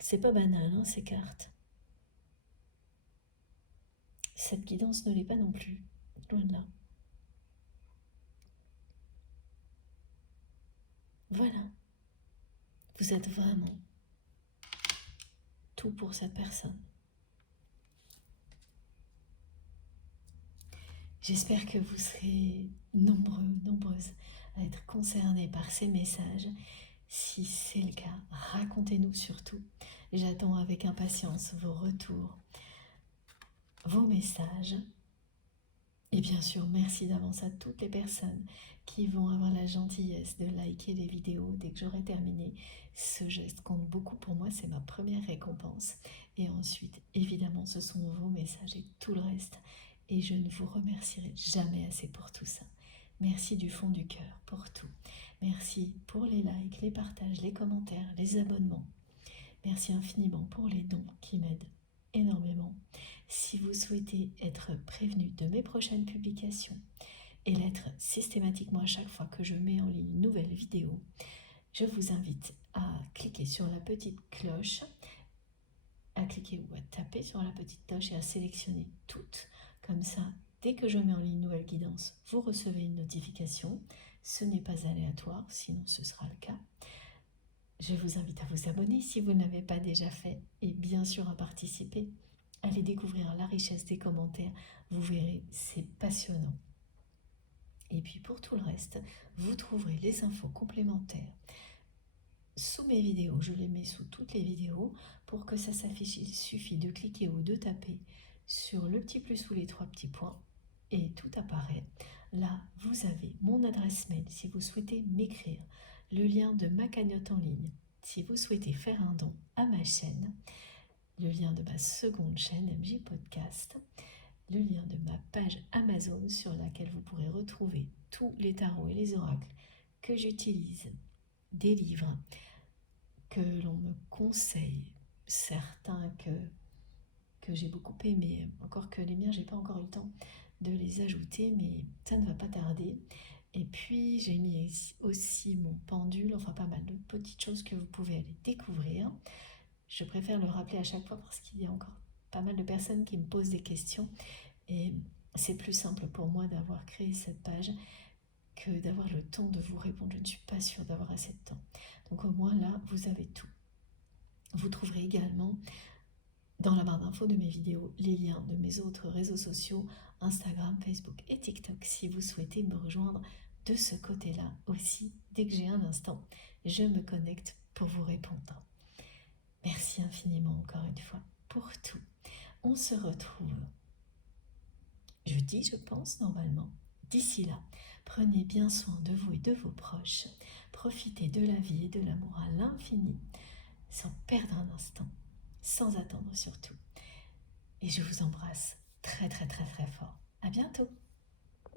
C'est pas banal, hein, ces cartes. Cette guidance ne l'est pas non plus, loin de là. Voilà, vous êtes vraiment tout pour cette personne. J'espère que vous serez nombreux, nombreuses à être concernés par ces messages. Si c'est le cas, racontez-nous surtout. J'attends avec impatience vos retours, vos messages. Et bien sûr, merci d'avance à toutes les personnes qui vont avoir la gentillesse de liker les vidéos dès que j'aurai terminé. Ce geste compte beaucoup pour moi, c'est ma première récompense. Et ensuite, évidemment, ce sont vos messages et tout le reste. Et je ne vous remercierai jamais assez pour tout ça. Merci du fond du cœur pour tout. Merci pour les likes, les partages, les commentaires, les abonnements. Merci infiniment pour les dons qui m'aident énormément. Si vous souhaitez être prévenu de mes prochaines publications et l'être systématiquement à chaque fois que je mets en ligne une nouvelle vidéo, je vous invite à cliquer sur la petite cloche, à cliquer ou à taper sur la petite cloche et à sélectionner toutes. Comme ça, dès que je mets en ligne une nouvelle guidance, vous recevez une notification. Ce n'est pas aléatoire, sinon ce sera le cas. Je vous invite à vous abonner si vous ne l'avez pas déjà fait et bien sûr à participer. Allez découvrir la richesse des commentaires, vous verrez, c'est passionnant. Et puis pour tout le reste, vous trouverez les infos complémentaires sous mes vidéos. Je les mets sous toutes les vidéos. Pour que ça s'affiche, il suffit de cliquer ou de taper sur le petit plus ou les trois petits points et tout apparaît. Là, vous avez mon adresse mail si vous souhaitez m'écrire, le lien de ma cagnotte en ligne si vous souhaitez faire un don à ma chaîne, le lien de ma seconde chaîne MJ Podcast, le lien de ma page Amazon sur laquelle vous pourrez retrouver tous les tarots et les oracles que j'utilise, des livres que l'on me conseille, certains que j'ai beaucoup aimés, encore que les miens, j'ai pas encore eu le temps de les ajouter, mais ça ne va pas tarder. Et puis j'ai mis aussi mon pendule, enfin pas mal d'autres petites choses que vous pouvez aller découvrir. Je préfère le rappeler à chaque fois parce qu'il y a encore pas mal de personnes qui me posent des questions et c'est plus simple pour moi d'avoir créé cette page que d'avoir le temps de vous répondre. Je ne suis pas sûre d'avoir assez de temps. Donc au moins là, vous avez tout. Vous trouverez également dans la barre d'infos de mes vidéos les liens de mes autres réseaux sociaux, Instagram, Facebook et TikTok, si vous souhaitez me rejoindre de ce côté-là aussi. Dès que j'ai un instant, je me connecte pour vous répondre. Merci infiniment encore une fois pour tout. On se retrouve jeudi, je pense, normalement. D'ici là, prenez bien soin de vous et de vos proches. Profitez de la vie et de l'amour à l'infini, sans perdre un instant, sans attendre surtout. Et je vous embrasse très très très très fort. À bientôt.